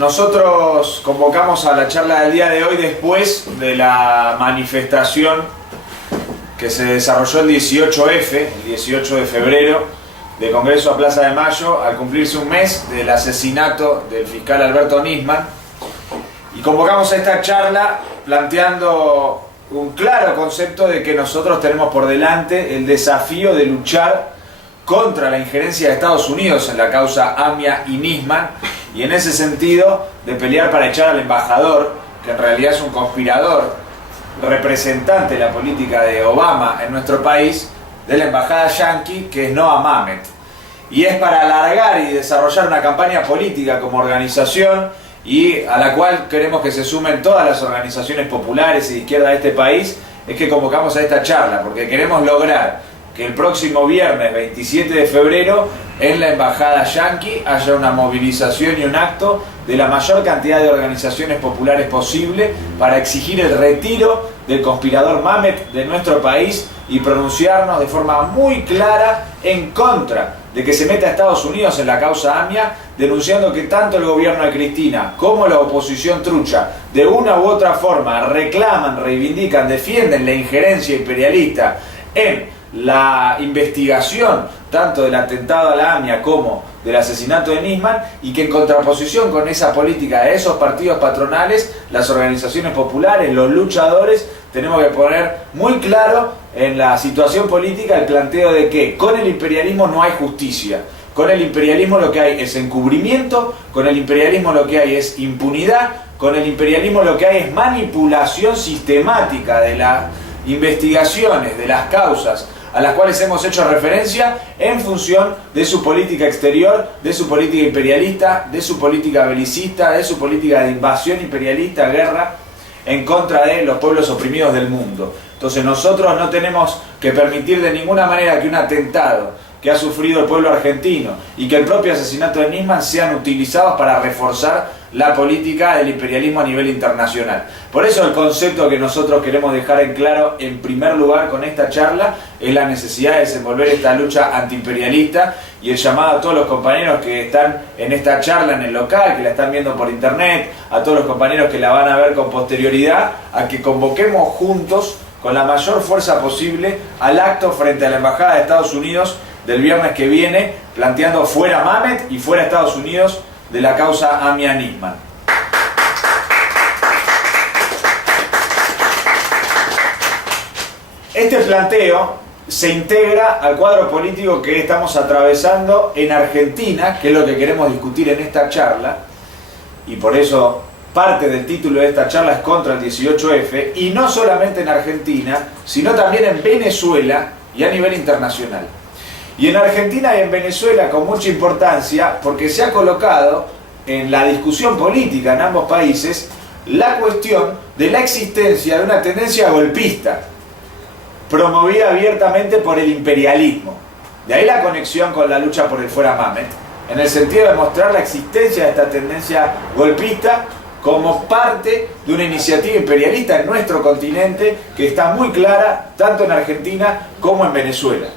Nosotros convocamos a la charla del día de hoy después de la manifestación que se desarrolló el 18F, el 18 de febrero, de Congreso a Plaza de Mayo, al cumplirse un mes del asesinato del fiscal Alberto Nisman. Y convocamos a esta charla planteando un claro concepto de que nosotros tenemos por delante el desafío de luchar contra la injerencia de Estados Unidos en la causa AMIA y Nisman, y en ese sentido de pelear para echar al embajador, que en realidad es un conspirador, representante de la política de Obama en nuestro país, de la embajada yanqui, que es Noah Mamet. Y es para alargar y desarrollar una campaña política como organización, y a la cual queremos que se sumen todas las organizaciones populares y de izquierda de este país, es que convocamos a esta charla, porque queremos lograr que el próximo viernes 27 de febrero en la embajada yanqui haya una movilización y un acto de la mayor cantidad de organizaciones populares posible para exigir el retiro del conspirador Mamet de nuestro país y pronunciarnos de forma muy clara en contra de que se meta a Estados Unidos en la causa AMIA, denunciando que tanto el gobierno de Cristina como la oposición trucha de una u otra forma reclaman, reivindican, defienden la injerencia imperialista en la investigación tanto del atentado a la AMIA como del asesinato de Nisman, y que en contraposición con esa política de esos partidos patronales, las organizaciones populares, los luchadores, tenemos que poner muy claro en la situación política el planteo de que con el imperialismo no hay justicia. Con el imperialismo lo que hay es encubrimiento, con el imperialismo lo que hay es impunidad, con el imperialismo lo que hay es manipulación sistemática de las investigaciones, de las causas a las cuales hemos hecho referencia en función de su política exterior, de su política imperialista, de su política belicista, de su política de invasión imperialista, guerra en contra de los pueblos oprimidos del mundo. Entonces nosotros no tenemos que permitir de ninguna manera que un atentado que ha sufrido el pueblo argentino y que el propio asesinato de Nisman sean utilizados para reforzar la política del imperialismo a nivel internacional. Por eso el concepto que nosotros queremos dejar en claro en primer lugar con esta charla es la necesidad de desenvolver esta lucha antiimperialista, y el llamado a todos los compañeros que están en esta charla en el local, que la están viendo por internet, a todos los compañeros que la van a ver con posterioridad, a que convoquemos juntos con la mayor fuerza posible al acto frente a la Embajada de Estados Unidos del viernes que viene, planteando fuera Mamet y fuera Estados Unidos de la causa AMIA Nisman. Este planteo se integra al cuadro político que estamos atravesando en Argentina, que es lo que queremos discutir en esta charla, y por eso parte del título de esta charla es contra el 18F, y no solamente en Argentina, sino también en Venezuela y a nivel internacional. Y en Argentina y en Venezuela con mucha importancia, porque se ha colocado en la discusión política en ambos países la cuestión de la existencia de una tendencia golpista promovida abiertamente por el imperialismo. De ahí la conexión con la lucha por el fuera Mamet, en el sentido de mostrar la existencia de esta tendencia golpista como parte de una iniciativa imperialista en nuestro continente que está muy clara tanto en Argentina como en Venezuela.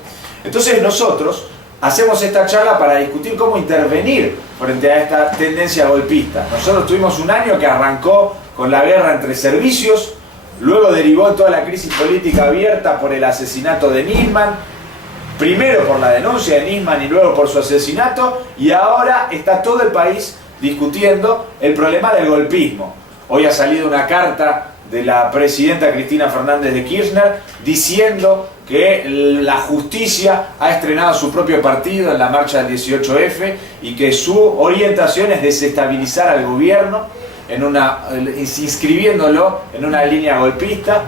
Entonces nosotros hacemos esta charla para discutir cómo intervenir frente a esta tendencia golpista. Nosotros tuvimos un año que arrancó con la guerra entre servicios, luego derivó en toda la crisis política abierta por el asesinato de Nisman, primero por la denuncia de Nisman y luego por su asesinato, y ahora está todo el país discutiendo el problema del golpismo. Hoy ha salido una carta de la presidenta Cristina Fernández de Kirchner diciendo que la justicia ha estrenado su propio partido en la marcha del 18F y que su orientación es desestabilizar al gobierno inscribiéndolo en una línea golpista.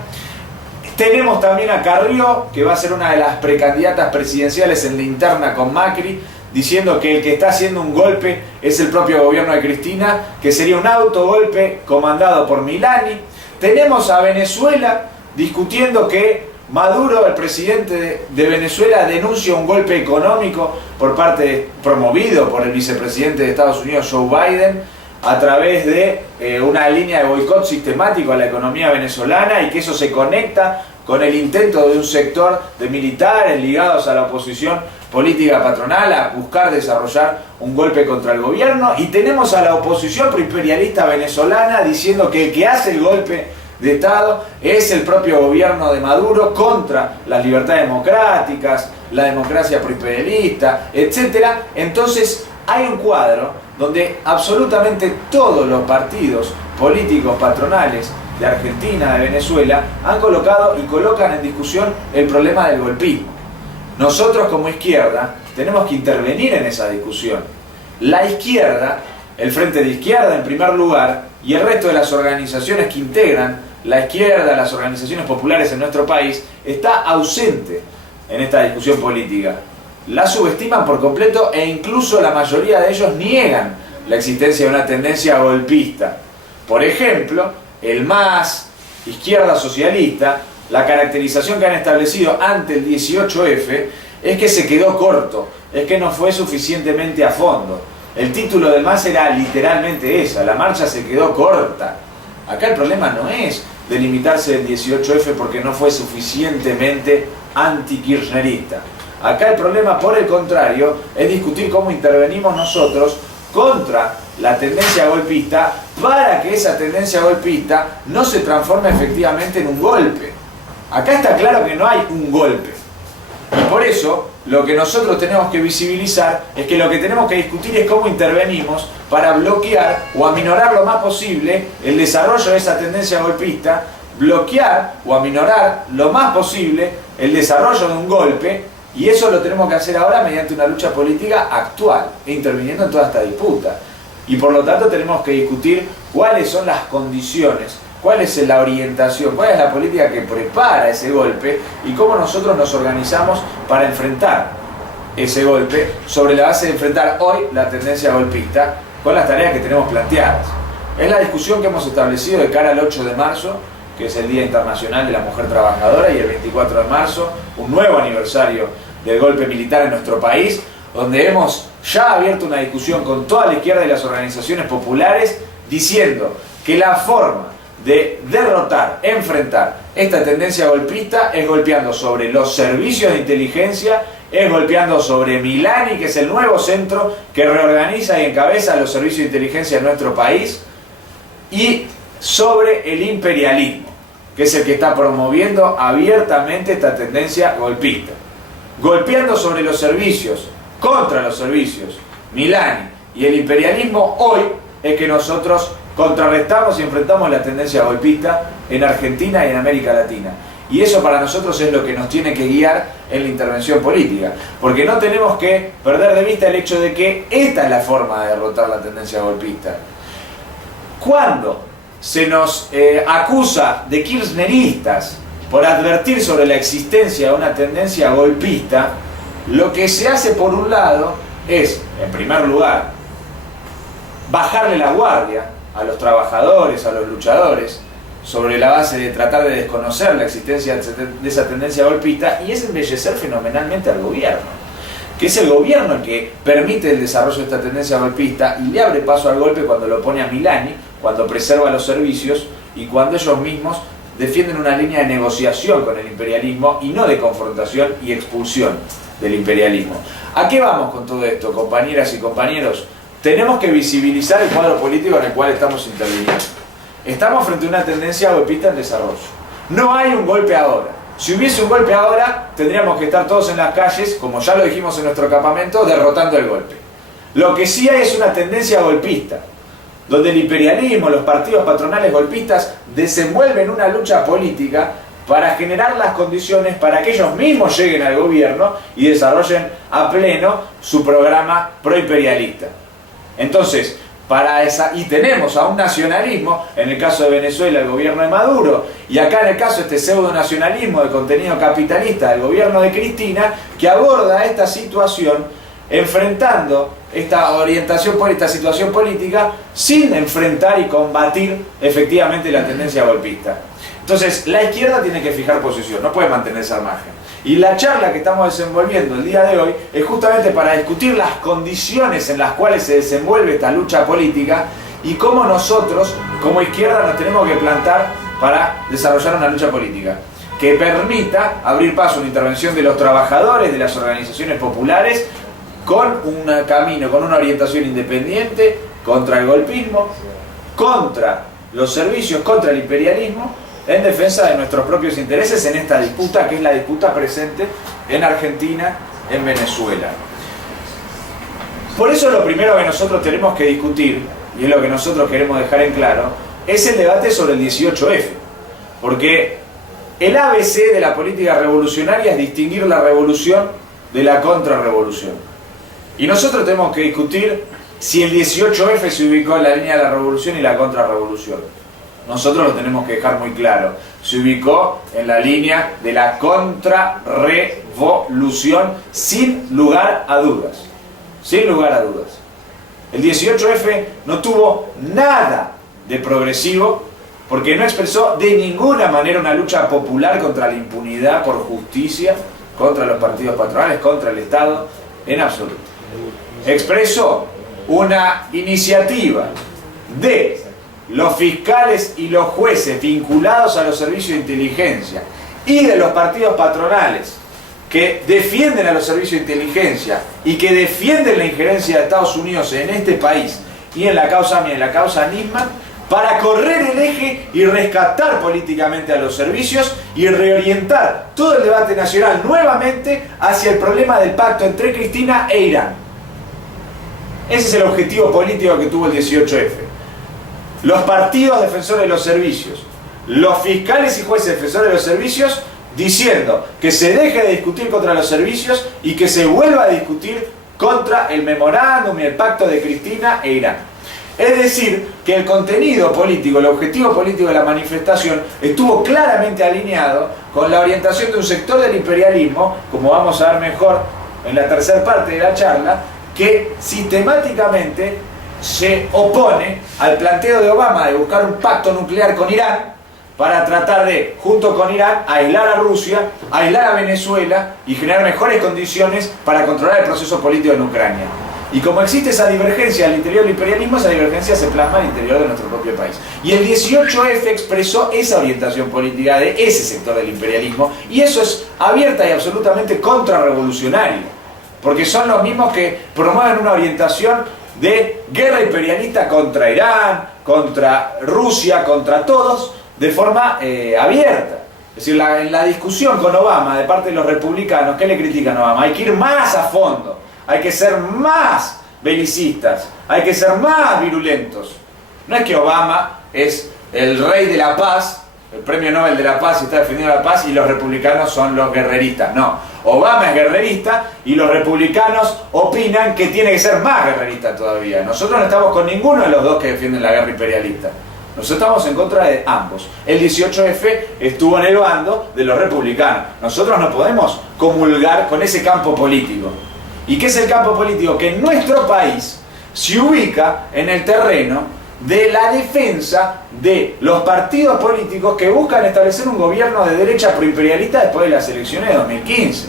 Tenemos también a Carrió, que va a ser una de las precandidatas presidenciales en la interna con Macri, diciendo que el que está haciendo un golpe es el propio gobierno de Cristina, que sería un autogolpe comandado por Milani. Tenemos a Venezuela discutiendo que Maduro, el presidente de Venezuela, denuncia un golpe económico promovido por el vicepresidente de Estados Unidos, Joe Biden, a través de una línea de boicot sistemático a la economía venezolana, y que eso se conecta con el intento de un sector de militares ligados a la oposición política patronal a buscar desarrollar un golpe contra el gobierno. Y tenemos a la oposición proimperialista venezolana diciendo que el que hace el golpe de Estado es el propio gobierno de Maduro contra las libertades democráticas, la democracia proimperialista, etc. Entonces hay un cuadro donde absolutamente todos los partidos políticos patronales de Argentina, de Venezuela, han colocado y colocan en discusión el problema del golpismo. Nosotros como izquierda tenemos que intervenir en esa discusión. La izquierda, el Frente de Izquierda en primer lugar, y el resto de las organizaciones que integran la izquierda, las organizaciones populares en nuestro país, está ausente en esta discusión política. La subestiman por completo e incluso la mayoría de ellos niegan la existencia de una tendencia golpista. Por ejemplo, el MAS, izquierda socialista, la caracterización que han establecido ante el 18F es que se quedó corto, es que no fue suficientemente a fondo. El título del MAS era literalmente esa: la marcha se quedó corta. Acá el problema no es delimitarse del 18F porque no fue suficientemente anti-kirchnerista. Acá el problema, por el contrario, es discutir cómo intervenimos nosotros contra la tendencia golpista para que esa tendencia golpista no se transforme efectivamente en un golpe. Acá está claro que no hay un golpe. Y por eso lo que nosotros tenemos que visibilizar es que lo que tenemos que discutir es cómo intervenimos para bloquear o aminorar lo más posible el desarrollo de esa tendencia golpista, bloquear o aminorar lo más posible el desarrollo de un golpe. Y eso lo tenemos que hacer ahora mediante una lucha política actual, interviniendo en toda esta disputa. Y por lo tanto tenemos que discutir cuáles son las condiciones, cuál es la orientación, cuál es la política que prepara ese golpe y cómo nosotros nos organizamos para enfrentar ese golpe sobre la base de enfrentar hoy la tendencia golpista con las tareas que tenemos planteadas. Es la discusión que hemos establecido de cara al 8 de marzo, que es el Día Internacional de la Mujer Trabajadora, y el 24 de marzo, un nuevo aniversario del golpe militar en nuestro país, donde hemos ya abierto una discusión con toda la izquierda y las organizaciones populares, diciendo que la forma de derrotar, enfrentar esta tendencia golpista es golpeando sobre los servicios de inteligencia, es golpeando sobre Milani, que es el nuevo centro que reorganiza y encabeza los servicios de inteligencia en nuestro país, y sobre el imperialismo, que es el que está promoviendo abiertamente esta tendencia golpista. Golpeando sobre los servicios, contra los servicios, Milani y el imperialismo, hoy es que nosotros contrarrestamos y enfrentamos la tendencia golpista en Argentina y en América Latina. Y eso para nosotros es lo que nos tiene que guiar en la intervención política, porque no tenemos que perder de vista el hecho de que esta es la forma de derrotar la tendencia golpista. Cuando se nos acusa de kirchneristas por advertir sobre la existencia de una tendencia golpista, lo que se hace por un lado es, en primer lugar, bajarle la guardia a los trabajadores, a los luchadores, sobre la base de tratar de desconocer la existencia de esa tendencia golpista, y es embellecer fenomenalmente al gobierno, que es el gobierno el que permite el desarrollo de esta tendencia golpista y le abre paso al golpe cuando lo pone a Milani, cuando preserva los servicios y cuando ellos mismos defienden una línea de negociación con el imperialismo y no de confrontación y expulsión del imperialismo. ¿A qué vamos con todo esto, compañeras y compañeros? Tenemos que visibilizar el cuadro político en el cual estamos interviniendo. Estamos frente a una tendencia golpista en desarrollo. No hay un golpe ahora. Si hubiese un golpe ahora, tendríamos que estar todos en las calles, como ya lo dijimos en nuestro campamento, derrotando el golpe. Lo que sí hay es una tendencia golpista, donde el imperialismo, los partidos patronales golpistas desenvuelven una lucha política para generar las condiciones para que ellos mismos lleguen al gobierno y desarrollen a pleno su programa proimperialista. Entonces, y tenemos a un nacionalismo, en el caso de Venezuela el gobierno de Maduro, y acá en el caso este pseudo nacionalismo de contenido capitalista del gobierno de Cristina, que aborda esta situación enfrentando esta orientación por esta situación política sin enfrentar y combatir efectivamente la tendencia golpista. Entonces la izquierda tiene que fijar posición, no puede mantenerse al margen. Y la charla que estamos desenvolviendo el día de hoy es justamente para discutir las condiciones en las cuales se desenvuelve esta lucha política y cómo nosotros, como izquierda, nos tenemos que plantar para desarrollar una lucha política que permita abrir paso a una intervención de los trabajadores, de las organizaciones populares, con un camino, con una orientación independiente contra el golpismo, contra los servicios, contra el imperialismo, en defensa de nuestros propios intereses en esta disputa, que es la disputa presente en Argentina, en Venezuela. Por eso lo primero que nosotros tenemos que discutir, y es lo que nosotros queremos dejar en claro, es el debate sobre el 18F. Porque el ABC de la política revolucionaria es distinguir la revolución de la contrarrevolución. Y nosotros tenemos que discutir si el 18F se ubicó en la línea de la revolución y la contrarrevolución. Nosotros lo tenemos que dejar muy claro. Se ubicó en la línea de la contrarrevolución sin lugar a dudas. Sin lugar a dudas. El 18F no tuvo nada de progresivo porque no expresó de ninguna manera una lucha popular contra la impunidad por justicia, contra los partidos patronales, contra el Estado, en absoluto. Expresó una iniciativa de los fiscales y los jueces vinculados a los servicios de inteligencia y de los partidos patronales que defienden a los servicios de inteligencia y que defienden la injerencia de Estados Unidos en este país y en la causa AMIA y en la causa Nisman, para correr el eje y rescatar políticamente a los servicios y reorientar todo el debate nacional nuevamente hacia el problema del pacto entre Cristina e Irán. Ese es el objetivo político que tuvo el 18F. Los partidos defensores de los servicios, los fiscales y jueces defensores de los servicios, diciendo que se deje de discutir contra los servicios y que se vuelva a discutir contra el memorándum y el pacto de Cristina e Irán. Es decir, que el contenido político, el objetivo político de la manifestación estuvo claramente alineado con la orientación de un sector del imperialismo, como vamos a ver mejor en la tercera parte de la charla, que sistemáticamente se opone al planteo de Obama de buscar un pacto nuclear con Irán para tratar de, junto con Irán, aislar a Rusia, aislar a Venezuela y generar mejores condiciones para controlar el proceso político en Ucrania. Y como existe esa divergencia al interior del imperialismo, esa divergencia se plasma al interior de nuestro propio país. Y el 18F expresó esa orientación política de ese sector del imperialismo, y eso es abierta y absolutamente contrarrevolucionario, porque son los mismos que promueven una orientación de guerra imperialista contra Irán, contra Rusia, contra todos, de forma abierta. Es decir, en la discusión con Obama de parte de los republicanos, ¿qué le critican a Obama? Hay que ir más a fondo, hay que ser más belicistas, hay que ser más virulentos. No es que Obama es el rey de la paz, el premio Nobel de la paz y está defendiendo la paz, y los republicanos son los guerreristas. No, Obama es guerrerista y los republicanos opinan que tiene que ser más guerrerista todavía. Nosotros no estamos con ninguno de los dos que defienden la guerra imperialista. Nosotros estamos en contra de ambos. El 18F estuvo en el bando de los republicanos. Nosotros no podemos comulgar con ese campo político. ¿Y qué es el campo político? Que en nuestro país se ubica en el terreno de la defensa de los partidos políticos que buscan establecer un gobierno de derecha proimperialista después de las elecciones de 2015.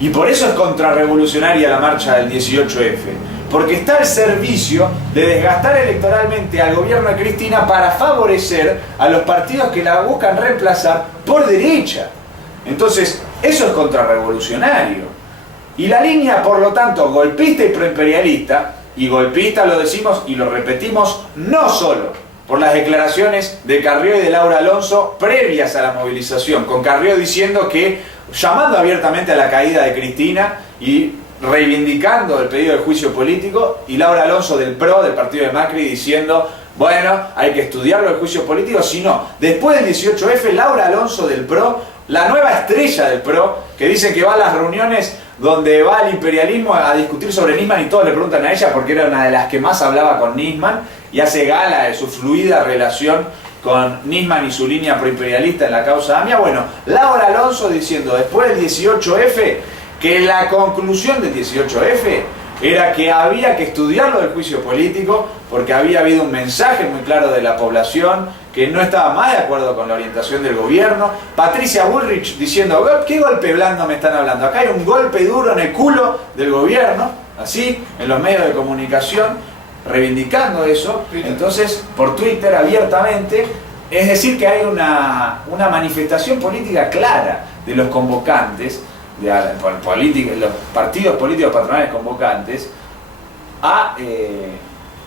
Y por eso es contrarrevolucionaria la marcha del 18F, porque está al servicio de desgastar electoralmente al gobierno de Cristina para favorecer a los partidos que la buscan reemplazar por derecha. Entonces, eso es contrarrevolucionario. Y la línea, por lo tanto, golpista y proimperialista, y golpista lo decimos y lo repetimos no solo por las declaraciones de Carrió y de Laura Alonso previas a la movilización, con Carrió diciendo que, llamando abiertamente a la caída de Cristina y reivindicando el pedido de juicio político, y Laura Alonso del PRO, del partido de Macri, diciendo, bueno, hay que estudiarlo el juicio político, sino después del 18F, Laura Alonso del PRO, la nueva estrella del PRO, que dice que va a las reuniones donde va el imperialismo a discutir sobre Nisman y todos le preguntan a ella porque era una de las que más hablaba con Nisman y hace gala de su fluida relación con Nisman y su línea proimperialista en la causa AMIA. Bueno, Laura Alonso diciendo después del 18F que la conclusión del 18F era que había que estudiarlo del juicio político porque había habido un mensaje muy claro de la población que no estaba más de acuerdo con la orientación del gobierno. Patricia Bullrich diciendo, ¿qué golpe blando me están hablando? Acá hay un golpe duro en el culo del gobierno, así, en los medios de comunicación, reivindicando eso, entonces por Twitter abiertamente, es decir que hay una manifestación política clara de los convocantes, de los partidos políticos patronales convocantes, a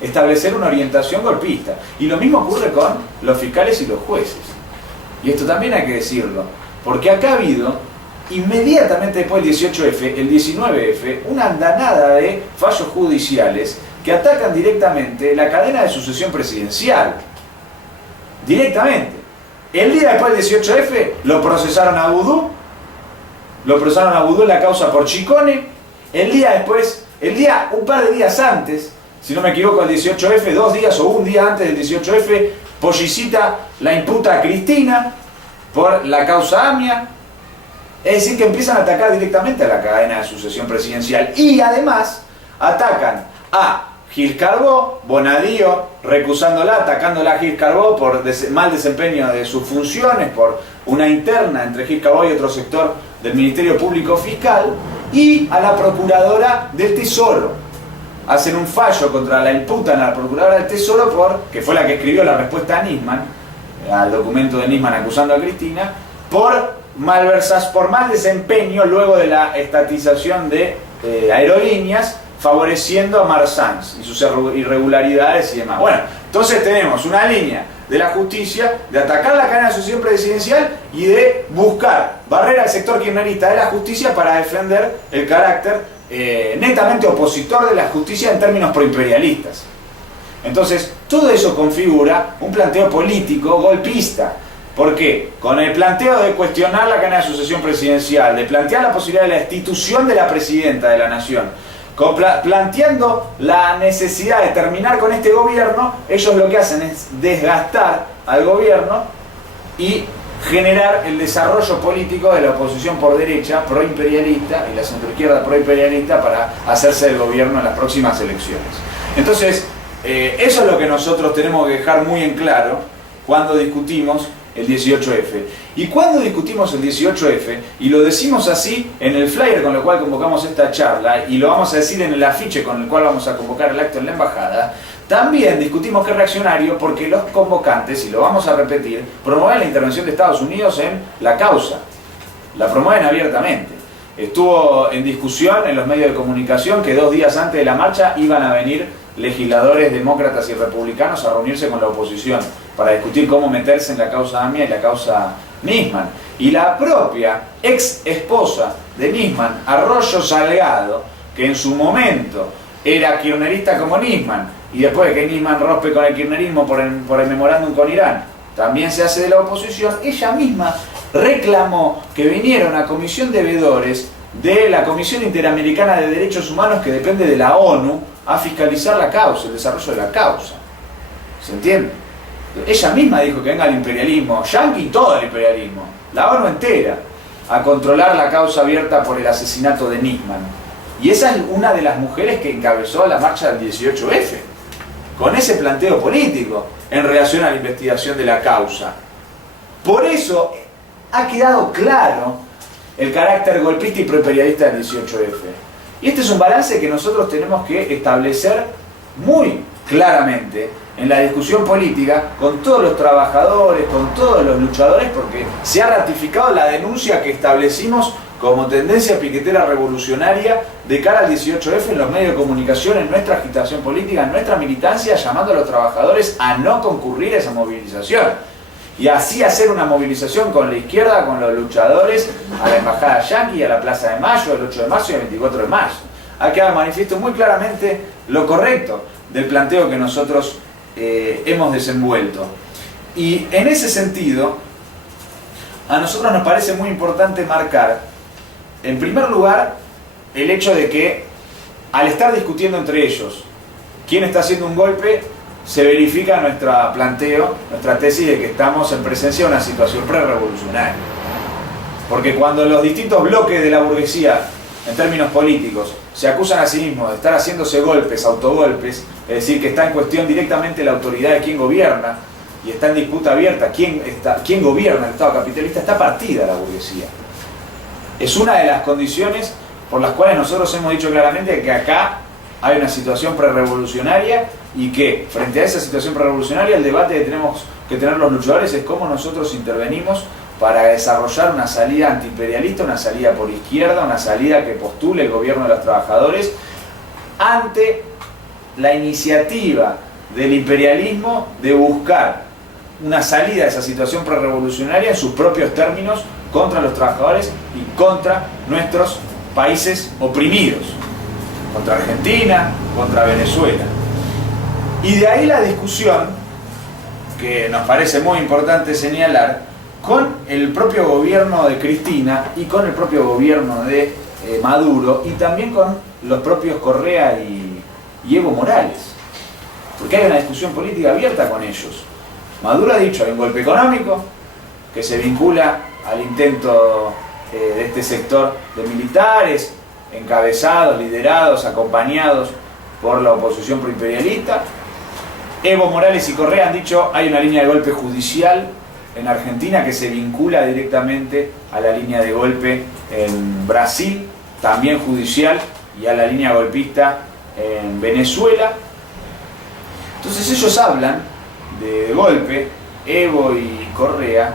establecer una orientación golpista. Y lo mismo ocurre con los fiscales y los jueces. Y esto también hay que decirlo, porque acá ha habido, inmediatamente después del 18F, el 19F, una andanada de fallos judiciales que atacan directamente la cadena de sucesión presidencial. Directamente. El día después del 18F lo procesaron a Vudú, en la causa por Chicone. El día después, un par de días antes, si no me equivoco, el 18F, 2 días o un día antes del 18F, Pollicita la imputa a Cristina por la causa AMIA. Es decir, que empiezan a atacar directamente a la cadena de sucesión presidencial y además atacan a Gil Carbó, Bonadío recusándola, atacándola a Gil Carbó por mal desempeño de sus funciones, por una interna entre Gil Carbó y otro sector del Ministerio Público Fiscal, y a la Procuradora del Tesoro. Hacen un fallo contra la imputan a la Procuradora del Tesoro, que fue la que escribió la respuesta a Nisman, al documento de Nisman acusando a Cristina, por mal desempeño luego de la estatización de aerolíneas, favoreciendo a Marsans y sus irregularidades y demás. Bueno, entonces tenemos una línea de la justicia de atacar la cadena de sucesión presidencial y de buscar barrer al sector kirchnerista de la justicia para defender el carácter netamente opositor de la justicia en términos proimperialistas. Entonces, todo eso configura un planteo político golpista. ¿Por qué? Con el planteo de cuestionar la cadena de sucesión presidencial, de plantear la posibilidad de la destitución de la presidenta de la nación, planteando la necesidad de terminar con este gobierno, ellos lo que hacen es desgastar al gobierno y generar el desarrollo político de la oposición por derecha proimperialista y la centroizquierda proimperialista para hacerse del gobierno en las próximas elecciones. Entonces, eso es lo que nosotros tenemos que dejar muy en claro cuando discutimos el 18F. Y cuando discutimos el 18F, y lo decimos así en el flyer con el cual convocamos esta charla, y lo vamos a decir en el afiche con el cual vamos a convocar el acto en la embajada, también discutimos que es reaccionario porque los convocantes, y lo vamos a repetir, promueven la intervención de Estados Unidos en la causa. La promueven abiertamente. Estuvo en discusión en los medios de comunicación que 2 días antes de la marcha iban a venir legisladores demócratas y republicanos a reunirse con la oposición para discutir cómo meterse en la causa AMIA y la causa Nisman. Y la propia ex esposa de Nisman, Arroyo Salgado, que en su momento era kirchnerista como Nisman, y después de que Nisman rompe con el kirchnerismo por el memorándum con Irán, también se hace de la oposición, ella misma reclamó que viniera una comisión de veedores de la Comisión Interamericana de Derechos Humanos, que depende de la ONU, a fiscalizar la causa, el desarrollo de la causa. ¿Se entiende? Ella misma dijo que venga el imperialismo yanqui y todo el imperialismo, la ONU entera, a controlar la causa abierta por el asesinato de Nisman. Y esa es una de las mujeres que encabezó la marcha del 18F, con ese planteo político en relación a la investigación de la causa. Por eso ha quedado claro el carácter golpista y proimperialista del 18F. Y este es un balance que nosotros tenemos que establecer muy claramente en la discusión política con todos los trabajadores, con todos los luchadores, porque se ha ratificado la denuncia que establecimos como tendencia piquetera revolucionaria de cara al 18F en los medios de comunicación, en nuestra agitación política, en nuestra militancia, llamando a los trabajadores a no concurrir a esa movilización. Y así hacer una movilización con la izquierda, con los luchadores, a la Embajada Yanqui, a la Plaza de Mayo, el 8 de marzo y el 24 de mayo. Ha quedado manifiesto muy claramente lo correcto del planteo que nosotros hemos desenvuelto. Y en ese sentido, a nosotros nos parece muy importante marcar, en primer lugar, el hecho de que al estar discutiendo entre ellos quién está haciendo un golpe, se verifica nuestro planteo, nuestra tesis de que estamos en presencia de una situación pre-revolucionaria. Porque cuando los distintos bloques de la burguesía, en términos políticos, se acusan a sí mismos de estar haciéndose golpes, autogolpes, es decir, que está en cuestión directamente la autoridad de quién gobierna, y está en disputa abierta quién gobierna el Estado capitalista, está partida la burguesía. Es una de las condiciones por las cuales nosotros hemos dicho claramente que acá hay una situación pre-revolucionaria y que frente a esa situación prerevolucionaria el debate que tenemos que tener los luchadores es cómo nosotros intervenimos para desarrollar una salida antiimperialista, una salida por izquierda, una salida que postule el gobierno de los trabajadores ante la iniciativa del imperialismo de buscar una salida de esa situación prerevolucionaria en sus propios términos contra los trabajadores y contra nuestros países oprimidos, contra Argentina, contra Venezuela. Y de ahí la discusión, que nos parece muy importante señalar, con el propio gobierno de Cristina y con el propio gobierno de Maduro y también con los propios Correa y Evo Morales. Porque hay una discusión política abierta con ellos. Maduro ha dicho, hay un golpe económico que se vincula al intento de este sector de militares, encabezados, liderados, acompañados por la oposición proimperialista. Evo Morales y Correa han dicho, hay una línea de golpe judicial en Argentina que se vincula directamente a la línea de golpe en Brasil, también judicial, y a la línea golpista en Venezuela. Entonces ellos hablan de golpe, Evo y Correa,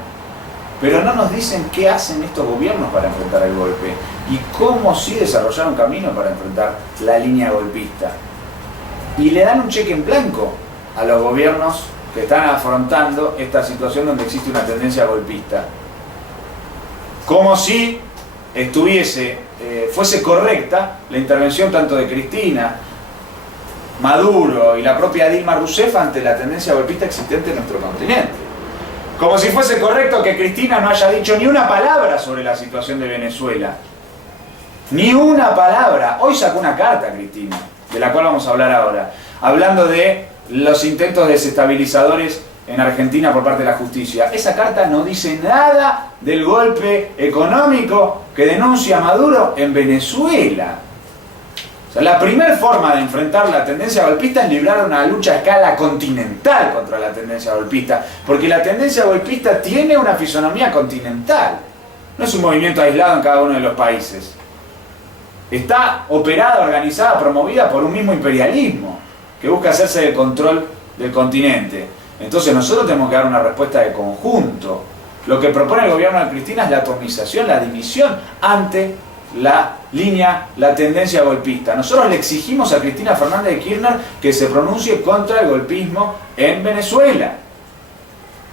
pero no nos dicen qué hacen estos gobiernos para enfrentar el golpe y cómo sí desarrollar un camino para enfrentar la línea golpista. Y le dan un cheque en blanco a los gobiernos que están afrontando esta situación donde existe una tendencia golpista. Como si fuese correcta la intervención tanto de Cristina, Maduro y la propia Dilma Rousseff ante la tendencia golpista existente en nuestro continente. Como si fuese correcto que Cristina no haya dicho ni una palabra sobre la situación de Venezuela. Ni una palabra. Hoy sacó una carta Cristina, de la cual vamos a hablar ahora, hablando de los intentos desestabilizadores en Argentina por parte de la justicia. Esa carta no dice nada del golpe económico que denuncia Maduro en Venezuela. O sea, la primera forma de enfrentar la tendencia golpista es librar una lucha a escala continental contra la tendencia golpista, porque la tendencia golpista tiene una fisonomía continental. No es un movimiento aislado en cada uno de los países. Está operada, organizada, promovida por un mismo imperialismo que busca hacerse del control del continente. Entonces nosotros tenemos que dar una respuesta de conjunto. Lo que propone el gobierno de Cristina es la atomización, la división ante la tendencia golpista. Nosotros le exigimos a Cristina Fernández de Kirchner que se pronuncie contra el golpismo en Venezuela.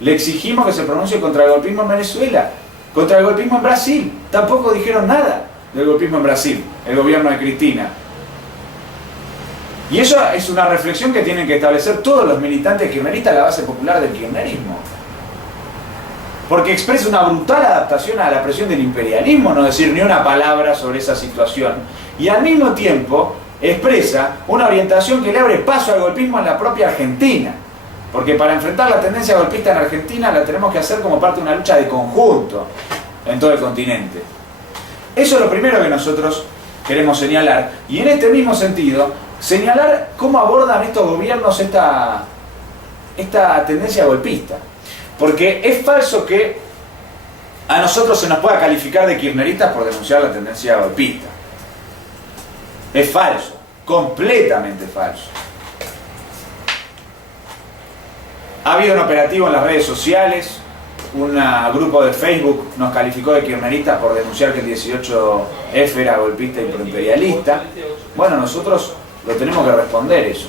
Le exigimos que se pronuncie contra el golpismo en Venezuela, contra el golpismo en Brasil. Tampoco dijeron nada del golpismo en Brasil, el gobierno de Cristina. Y eso es una reflexión que tienen que establecer todos los militantes kirchneristas, la base popular del kirchnerismo. Porque expresa una brutal adaptación a la presión del imperialismo, no decir ni una palabra sobre esa situación. Y al mismo tiempo expresa una orientación que le abre paso al golpismo en la propia Argentina. Porque para enfrentar la tendencia golpista en Argentina la tenemos que hacer como parte de una lucha de conjunto en todo el continente. Eso es lo primero que nosotros queremos señalar. Y en este mismo sentido, señalar cómo abordan estos gobiernos esta tendencia golpista. Porque es falso que a nosotros se nos pueda calificar de kirchneristas por denunciar la tendencia golpista. Es falso, completamente falso. Ha habido un operativo en las redes sociales, un grupo de Facebook nos calificó de kirchneristas por denunciar que el 18F era golpista y proimperialista. Bueno, nosotros lo tenemos que responder eso,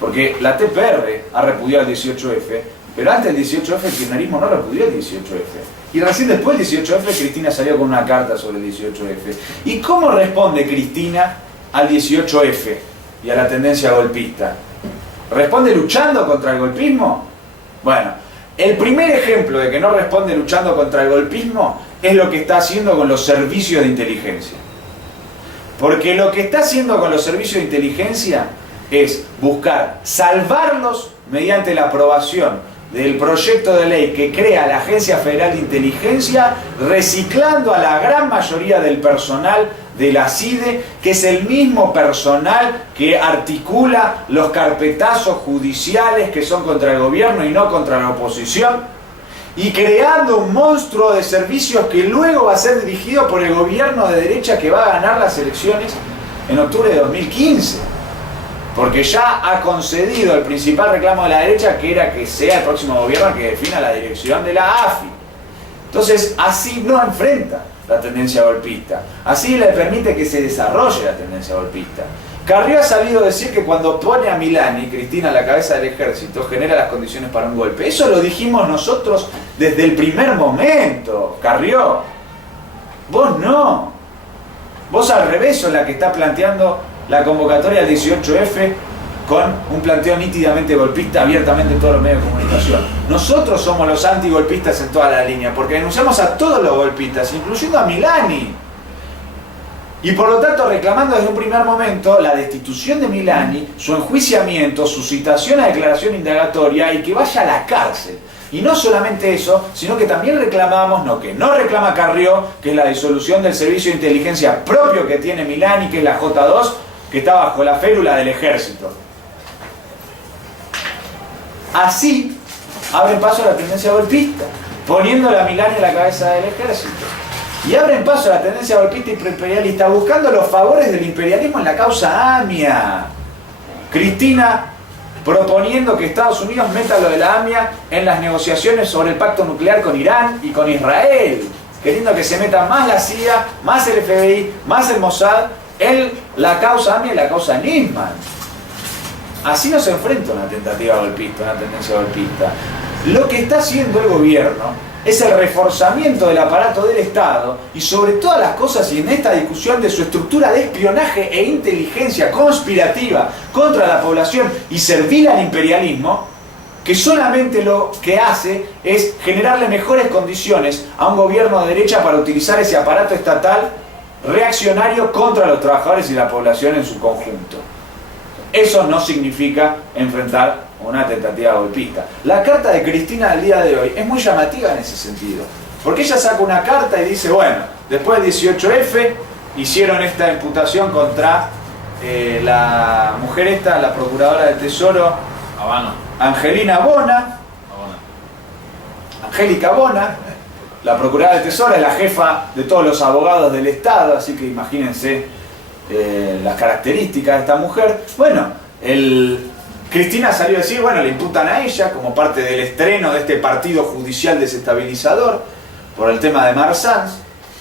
porque la TPR ha repudiado el 18F, pero antes del 18F el kirchnerismo no repudió el 18F. Y recién después del 18F Cristina salió con una carta sobre el 18F. ¿Y cómo responde Cristina al 18F y a la tendencia golpista? ¿Responde luchando contra el golpismo? Bueno, el primer ejemplo de que no responde luchando contra el golpismo es lo que está haciendo con los servicios de inteligencia. Porque lo que está haciendo con los servicios de inteligencia es buscar salvarlos mediante la aprobación del proyecto de ley que crea la Agencia Federal de Inteligencia, reciclando a la gran mayoría del personal de la CIDE, que es el mismo personal que articula los carpetazos judiciales que son contra el gobierno y no contra la oposición, y creando un monstruo de servicios que luego va a ser dirigido por el gobierno de derecha que va a ganar las elecciones en octubre de 2015. porque ya ha concedido el principal reclamo de la derecha, que era que sea el próximo gobierno que defina la dirección de la AFI. Entonces, así no enfrenta la tendencia golpista, así le permite que se desarrolle la tendencia golpista. Carrió ha sabido decir que cuando pone a Milani, Cristina, a la cabeza del ejército, genera las condiciones para un golpe. Eso lo dijimos nosotros desde el primer momento, Carrió. Vos no. Vos al revés sos la que está planteando la convocatoria al 18F con un planteo nítidamente golpista abiertamente en todos los medios de comunicación. Nosotros somos los antigolpistas en toda la línea, porque denunciamos a todos los golpistas, incluyendo a Milani. Y por lo tanto reclamando desde un primer momento la destitución de Milani, su enjuiciamiento, su citación a declaración indagatoria y que vaya a la cárcel. Y no solamente eso, sino que también reclamamos, lo que no reclama Carrió, que es la disolución del servicio de inteligencia propio que tiene Milani, que es la J2, que está bajo la férula del ejército. Así abren paso a la tendencia golpista, poniéndole a Milani a la cabeza del ejército. Y abren paso a la tendencia golpista y imperialista, buscando los favores del imperialismo en la causa AMIA. Cristina proponiendo que Estados Unidos meta lo de la AMIA en las negociaciones sobre el pacto nuclear con Irán y con Israel, queriendo que se meta más la CIA, más el FBI, más el Mossad en la causa AMIA y la causa Nisman. Así no se enfrenta una tentativa golpista, una tendencia golpista. Lo que está haciendo el gobierno es el reforzamiento del aparato del Estado y sobre todas las cosas, y en esta discusión, de su estructura de espionaje e inteligencia conspirativa contra la población y servil al imperialismo, que solamente lo que hace es generarle mejores condiciones a un gobierno de derecha para utilizar ese aparato estatal reaccionario contra los trabajadores y la población en su conjunto. Eso no significa enfrentar una tentativa golpista. La carta de Cristina del día de hoy es muy llamativa en ese sentido, porque ella saca una carta y dice, bueno, después del 18F hicieron esta imputación contra la mujer esta, la procuradora del Tesoro, Angélica Bona, la procuradora del Tesoro es la jefa de todos los abogados del Estado, así que imagínense las características de esta mujer. Bueno, Cristina salió a decir, bueno, le imputan a ella como parte del estreno de este partido judicial desestabilizador por el tema de Marsans,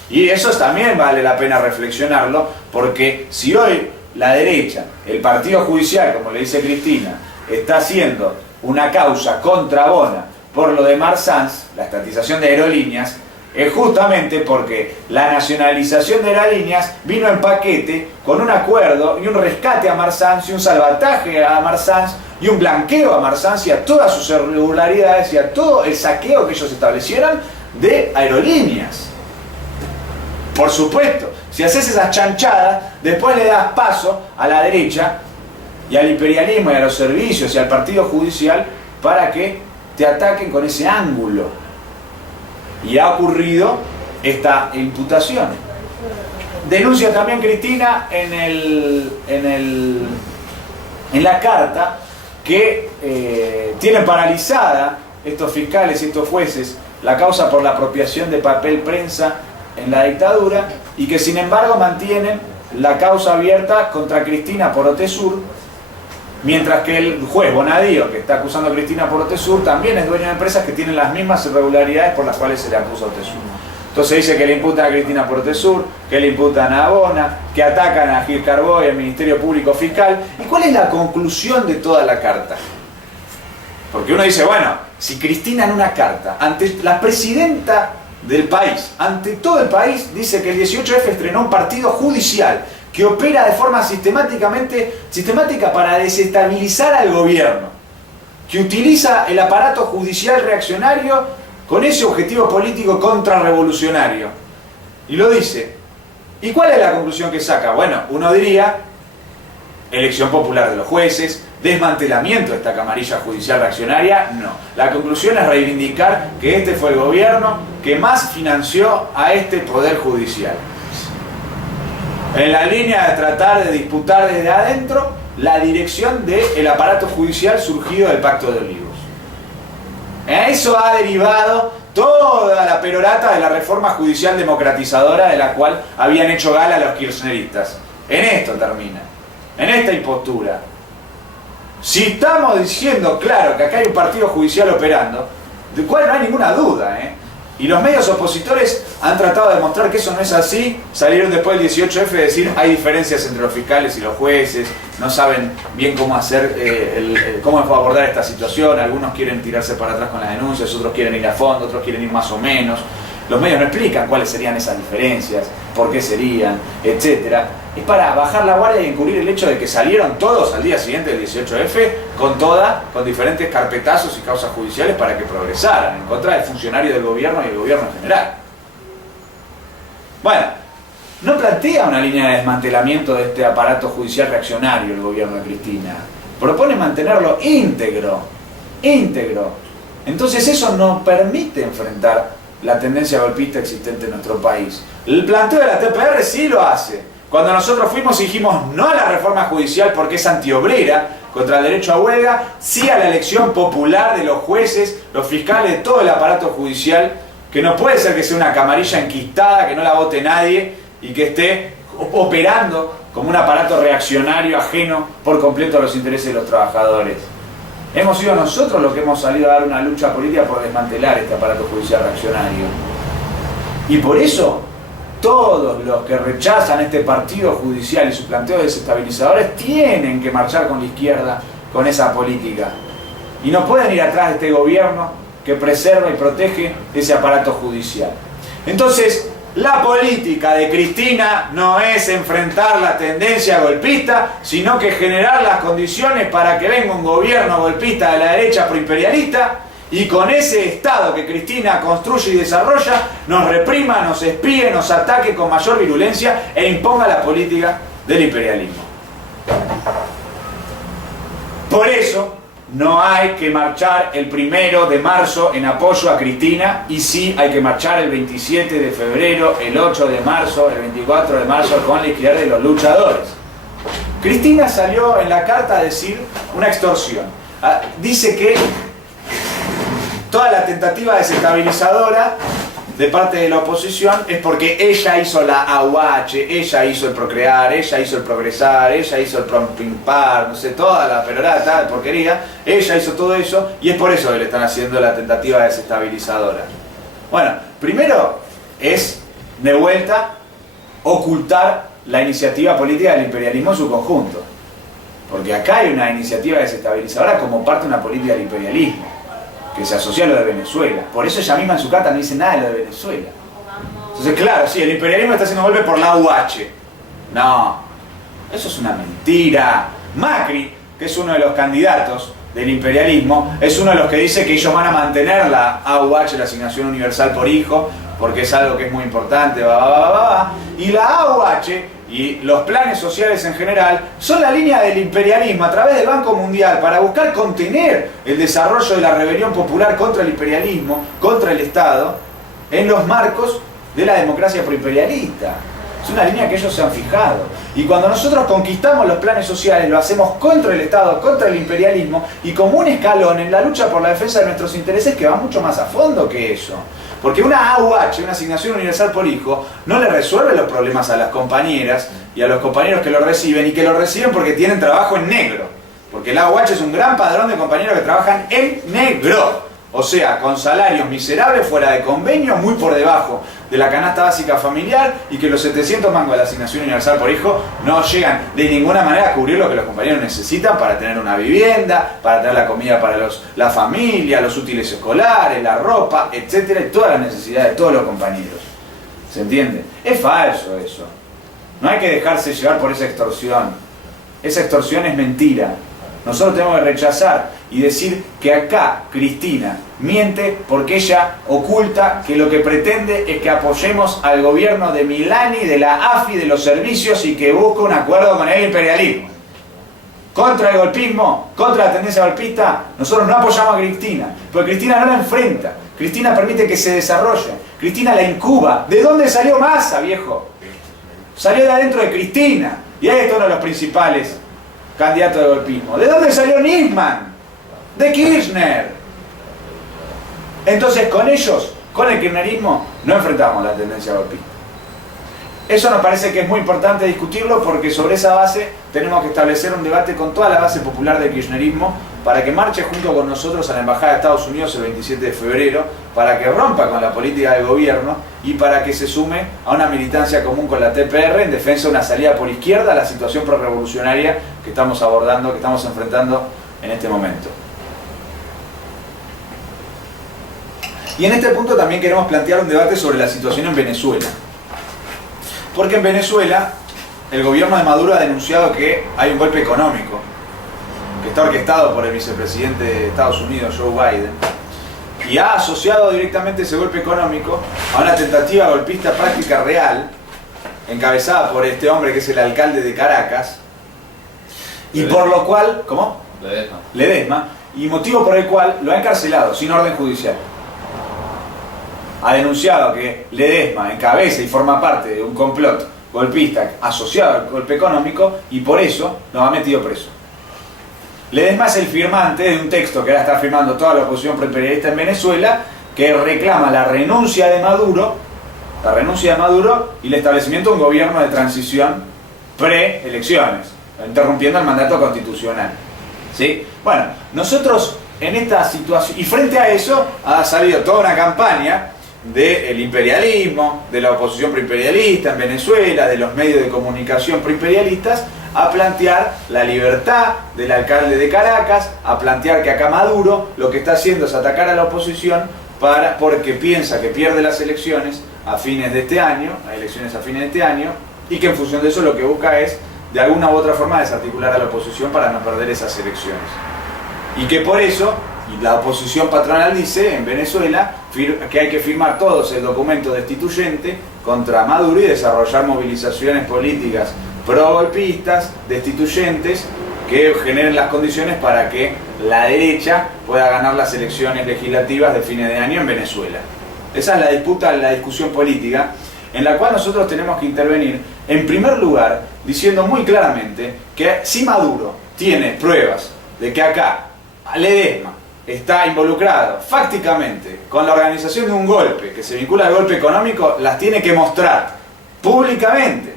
y eso también vale la pena reflexionarlo, porque si hoy la derecha, el partido judicial, como le dice Cristina, está haciendo una causa contra Bona por lo de Marsans, la estatización de aerolíneas, es justamente porque la nacionalización de aerolíneas vino en paquete con un acuerdo y un rescate a Marsans y un salvataje a Marsans y un blanqueo a Marsans y a todas sus irregularidades y a todo el saqueo que ellos establecieran de aerolíneas. Por supuesto, si haces esas chanchadas, después le das paso a la derecha y al imperialismo y a los servicios y al partido judicial para que te ataquen con ese ángulo. Y ha ocurrido esta imputación. Denuncia también Cristina en la carta que tienen paralizada estos fiscales y estos jueces la causa por la apropiación de papel prensa en la dictadura, y que sin embargo mantienen la causa abierta contra Cristina por Otesur, mientras que el juez Bonadío, que está acusando a Cristina por Otesur, también es dueño de empresas que tienen las mismas irregularidades por las cuales se le acusa a Otesur. Entonces dice que le imputan a Cristina por Otesur, que le imputan a Bona, que atacan a Gil Carbó y al Ministerio Público Fiscal. ¿Y cuál es la conclusión de toda la carta? Porque uno dice, bueno, si Cristina en una carta, ante la presidenta del país, ante todo el país, dice que el 18F estrenó un partido judicial que opera de forma sistemática para desestabilizar al gobierno, que utiliza el aparato judicial reaccionario con ese objetivo político contrarrevolucionario. Y lo dice. ¿Y cuál es la conclusión que saca? Bueno, uno diría, elección popular de los jueces, desmantelamiento de esta camarilla judicial reaccionaria. No. La conclusión es reivindicar que este fue el gobierno que más financió a este poder judicial, en la línea de tratar de disputar desde adentro la dirección del aparato judicial surgido del Pacto de Olivos. A eso ha derivado toda la perorata de la reforma judicial democratizadora de la cual habían hecho gala los kirchneristas. En esto termina, en esta impostura. Si estamos diciendo, claro, que acá hay un partido judicial operando, del cual no hay ninguna duda, y los medios opositores han tratado de demostrar que eso no es así, salieron después del 18F a decir hay diferencias entre los fiscales y los jueces, no saben bien cómo hacer, cómo abordar esta situación, algunos quieren tirarse para atrás con las denuncias, otros quieren ir a fondo, otros quieren ir más o menos. Los medios no explican cuáles serían esas diferencias, por qué serían, etc. Es para bajar la guardia y encubrir el hecho de que salieron todos al día siguiente del 18F con diferentes carpetazos y causas judiciales para que progresaran en contra del funcionario del gobierno y del gobierno en general. Bueno, no plantea una línea de desmantelamiento de este aparato judicial reaccionario el gobierno de Cristina. Propone mantenerlo íntegro. Entonces eso nos permite enfrentar la tendencia golpista existente en nuestro país. El planteo de la TPR sí lo hace. Cuando nosotros fuimos y dijimos no a la reforma judicial porque es antiobrera, contra el derecho a huelga, sí a la elección popular de los jueces, los fiscales, de todo el aparato judicial, que no puede ser que sea una camarilla enquistada, que no la vote nadie y que esté operando como un aparato reaccionario ajeno por completo a los intereses de los trabajadores. Hemos sido nosotros los que hemos salido a dar una lucha política por desmantelar este aparato judicial reaccionario. Y por eso, todos los que rechazan este partido judicial y sus planteos desestabilizadores tienen que marchar con la izquierda con esa política. Y no pueden ir atrás de este gobierno que preserva y protege ese aparato judicial. Entonces, la política de Cristina no es enfrentar la tendencia golpista, sino que generar las condiciones para que venga un gobierno golpista de la derecha proimperialista y con ese Estado que Cristina construye y desarrolla, nos reprima, nos espíe, nos ataque con mayor virulencia e imponga la política del imperialismo. Por eso, no hay que marchar el 1 de marzo en apoyo a Cristina y sí hay que marchar el 27 de febrero, el 8 de marzo, el 24 de marzo con la izquierda y los luchadores. Cristina salió en la carta a decir una extorsión. Dice que toda la tentativa desestabilizadora de parte de la oposición es porque ella hizo la AUH, ella hizo el procrear, ella hizo el progresar, ella hizo el prompar, no sé, toda la perorata de porquería, ella hizo todo eso y es por eso que le están haciendo la tentativa desestabilizadora. Bueno, primero es, de vuelta, ocultar la iniciativa política del imperialismo en su conjunto. Porque acá hay una iniciativa desestabilizadora como parte de una política del imperialismo que se asocia a lo de Venezuela. Por eso ella misma en su carta no dice nada de lo de Venezuela. Entonces, claro, sí, el imperialismo está haciendo golpe por la AUH. No, eso es una mentira. Macri, que es uno de los candidatos del imperialismo, es uno de los que dice que ellos van a mantener la AUH, la asignación universal por hijo, porque es algo que es muy importante, y la AUH y los planes sociales en general son la línea del imperialismo a través del Banco Mundial para buscar contener el desarrollo de la rebelión popular contra el imperialismo, contra el Estado, en los marcos de la democracia proimperialista. Es una línea que ellos se han fijado. Y cuando nosotros conquistamos los planes sociales, lo hacemos contra el Estado, contra el imperialismo y como un escalón en la lucha por la defensa de nuestros intereses que va mucho más a fondo que eso. Porque una AUH, una asignación universal por hijo, no le resuelve los problemas a las compañeras y a los compañeros que lo reciben y que lo reciben porque tienen trabajo en negro. Porque la AUH es un gran padrón de compañeros que trabajan en negro. O sea, con salarios miserables, fuera de convenio, muy por debajo de la canasta básica familiar y que los 700 mangos de la asignación universal por hijo no llegan de ninguna manera a cubrir lo que los compañeros necesitan para tener una vivienda, para tener la comida para la familia, los útiles escolares, la ropa, etcétera, y todas las necesidades de todos los compañeros. ¿Se entiende? Es falso eso. No hay que dejarse llevar por esa extorsión. Esa extorsión es mentira. Nosotros tenemos que rechazar y decir que acá Cristina miente porque ella oculta que lo que pretende es que apoyemos al gobierno de Milani, de la AFI, de los servicios y que busca un acuerdo con el imperialismo. Contra el golpismo, contra la tendencia golpista, nosotros no apoyamos a Cristina, porque Cristina no la enfrenta, Cristina permite que se desarrolle, Cristina la incuba. ¿De dónde salió Massa, viejo? Salió de adentro de Cristina, y ahí está uno de los principales candidato de golpismo. ¿De dónde salió Nisman? De Kirchner. Entonces con ellos, con el kirchnerismo, no enfrentamos la tendencia golpista. Eso nos parece que es muy importante discutirlo porque sobre esa base tenemos que establecer un debate con toda la base popular del kirchnerismo para que marche junto con nosotros a la Embajada de Estados Unidos el 27 de febrero, para que rompa con la política del gobierno y para que se sume a una militancia común con la TPR en defensa de una salida por izquierda a la situación prorrevolucionaria que estamos abordando, que estamos enfrentando en este momento. Y en este punto también queremos plantear un debate sobre la situación en Venezuela. Porque en Venezuela el gobierno de Maduro ha denunciado que hay un golpe económico que está orquestado por el vicepresidente de Estados Unidos, Joe Biden, y ha asociado directamente ese golpe económico a una tentativa golpista práctica real encabezada por este hombre que es el alcalde de Caracas, y por lo cual, ¿cómo? Ledesma, y motivo por el cual lo ha encarcelado sin orden judicial. Ha denunciado que Ledesma encabeza y forma parte de un complot golpista asociado al golpe económico y por eso nos ha metido preso. Ledesma es el firmante de un texto que ahora está firmando toda la oposición preimperialista en Venezuela que reclama la renuncia de Maduro y el establecimiento de un gobierno de transición pre-elecciones, interrumpiendo el mandato constitucional. ¿Sí? Bueno, nosotros en esta situación, y frente a eso ha salido toda una campaña del imperialismo, de la oposición preimperialista en Venezuela, de los medios de comunicación preimperialistas, a plantear la libertad del alcalde de Caracas, a plantear que acá Maduro lo que está haciendo es atacar a la oposición porque piensa que pierde las elecciones a fines de este año, y que en función de eso lo que busca es, de alguna u otra forma, desarticular a la oposición para no perder esas elecciones. Y que por eso, y la oposición patronal dice en Venezuela, que hay que firmar todos el documento destituyente contra Maduro y desarrollar movilizaciones políticas pro-golpistas, destituyentes, que generen las condiciones para que la derecha pueda ganar las elecciones legislativas de fines de año en Venezuela. Esa es la disputa, la discusión política, en la cual nosotros tenemos que intervenir, en primer lugar, diciendo muy claramente que si Maduro tiene pruebas de que acá Ledesma está involucrado fácticamente con la organización de un golpe que se vincula al golpe económico, las tiene que mostrar públicamente.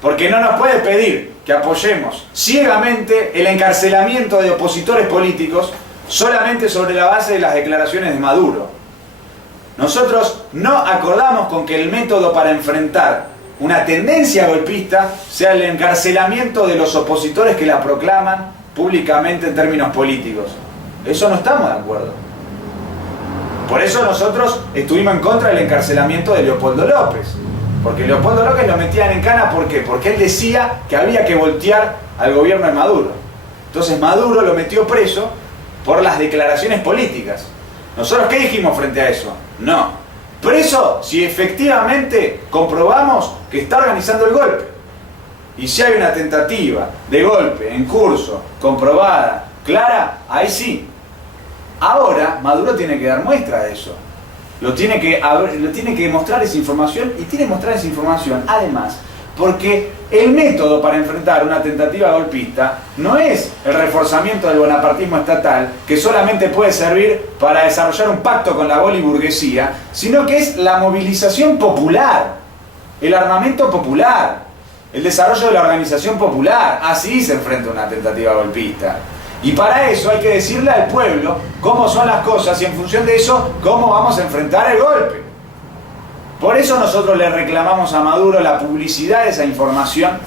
Porque no nos puede pedir que apoyemos ciegamente el encarcelamiento de opositores políticos solamente sobre la base de las declaraciones de Maduro. Nosotros no acordamos con que el método para enfrentar una tendencia golpista sea el encarcelamiento de los opositores que la proclaman públicamente en términos políticos. Eso no estamos de acuerdo. Por eso nosotros estuvimos en contra del encarcelamiento de Leopoldo López. Porque Leopoldo López lo metían en cana, ¿por qué? Porque él decía que había que voltear al gobierno de Maduro. Entonces Maduro lo metió preso por las declaraciones políticas. ¿Nosotros qué dijimos frente a eso? No. Preso si efectivamente comprobamos que está organizando el golpe. Y si hay una tentativa de golpe en curso, comprobada, clara, ahí sí. Ahora Maduro tiene que dar muestra de eso. Lo tiene que mostrar esa información y tiene que mostrar esa información además porque el método para enfrentar una tentativa golpista no es el reforzamiento del bonapartismo estatal que solamente puede servir para desarrollar un pacto con la boliburguesía, sino que es la movilización popular, el armamento popular, el desarrollo de la organización popular. Así se enfrenta una tentativa golpista. Y para eso hay que decirle al pueblo cómo son las cosas y en función de eso, cómo vamos a enfrentar el golpe. Por eso nosotros le reclamamos a Maduro la publicidad de esa información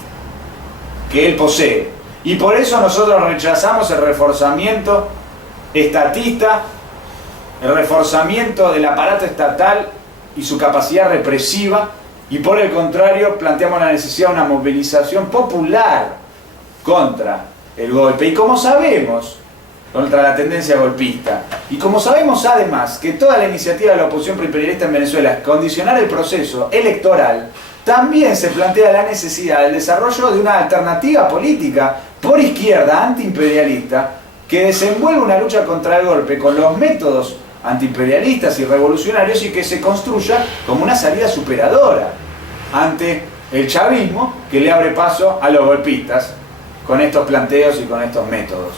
que él posee. Y por eso nosotros rechazamos el reforzamiento estatista, el reforzamiento del aparato estatal y su capacidad represiva. Y por el contrario, planteamos la necesidad de una movilización popular contra el golpe, y como sabemos, contra la tendencia golpista, y como sabemos además que toda la iniciativa de la oposición preimperialista en Venezuela es condicionar el proceso electoral, también se plantea la necesidad del desarrollo de una alternativa política por izquierda antiimperialista que desenvuelva una lucha contra el golpe con los métodos antiimperialistas y revolucionarios y que se construya como una salida superadora ante el chavismo que le abre paso a los golpistas con estos planteos y con estos métodos.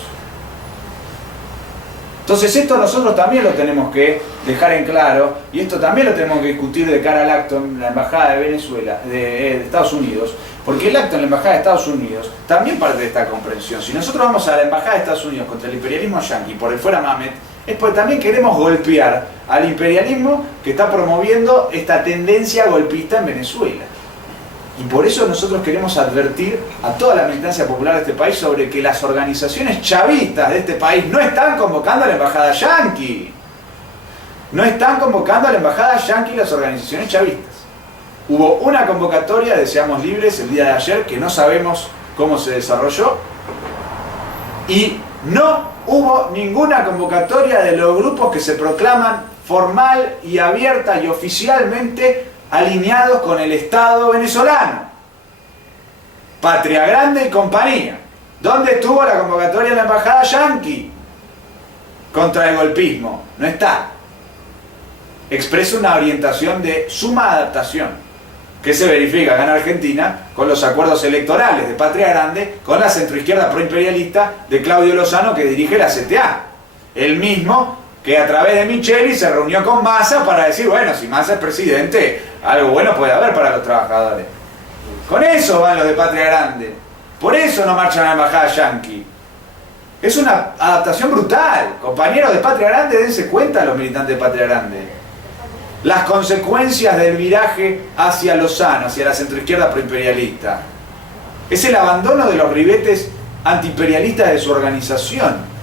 Entonces esto nosotros también lo tenemos que dejar en claro, y esto también lo tenemos que discutir de cara al acto en la Embajada de Venezuela, de Estados Unidos, porque el acto en la Embajada de Estados Unidos también parte de esta comprensión. Si nosotros vamos a la Embajada de Estados Unidos contra el imperialismo yanqui por el fuera Mamet, es porque también queremos golpear al imperialismo que está promoviendo esta tendencia golpista en Venezuela. Y por eso nosotros queremos advertir a toda la militancia popular de este país sobre que las organizaciones chavistas de este país no están convocando a la embajada yanqui. No están convocando a la embajada yanqui las organizaciones chavistas. Hubo una convocatoria de Seamos Libres el día de ayer que no sabemos cómo se desarrolló. Y no hubo ninguna convocatoria de los grupos que se proclaman formal y abierta y oficialmente alineados con el Estado venezolano. Patria Grande y compañía. ¿Dónde estuvo la convocatoria de la embajada yanqui contra el golpismo? No está. Expresa una orientación de suma adaptación que se verifica acá en Argentina con los acuerdos electorales de Patria Grande con la centroizquierda proimperialista de Claudio Lozano, que dirige la CTA. El mismo que a través de Micheli se reunió con Massa para decir, bueno, si Massa es presidente, algo bueno puede haber para los trabajadores. Con eso van los de Patria Grande. Por eso no marchan a la embajada yanqui. Es una adaptación brutal. Compañeros de Patria Grande, dense cuenta los militantes de Patria Grande. Las consecuencias del viraje hacia Lozano, hacia la centroizquierda proimperialista. Es el abandono de los ribetes antiimperialistas de su organización.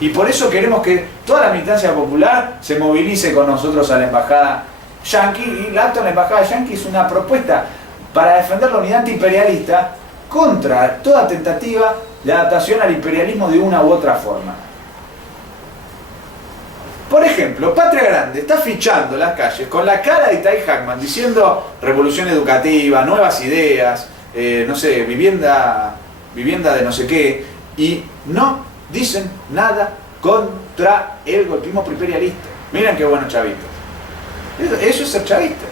Y por eso queremos que toda la militancia popular se movilice con nosotros a la embajada yanqui. Y el acto en la embajada yanqui es una propuesta para defender la unidad antiimperialista contra toda tentativa de adaptación al imperialismo de una u otra forma. Por ejemplo, Patria Grande está fichando las calles con la cara de Itay Hackman diciendo revolución educativa, nuevas ideas, no sé, vivienda de no sé qué, y no dicen nada contra el golpismo imperialista. Miren qué bueno chavista. Eso es ser chavista.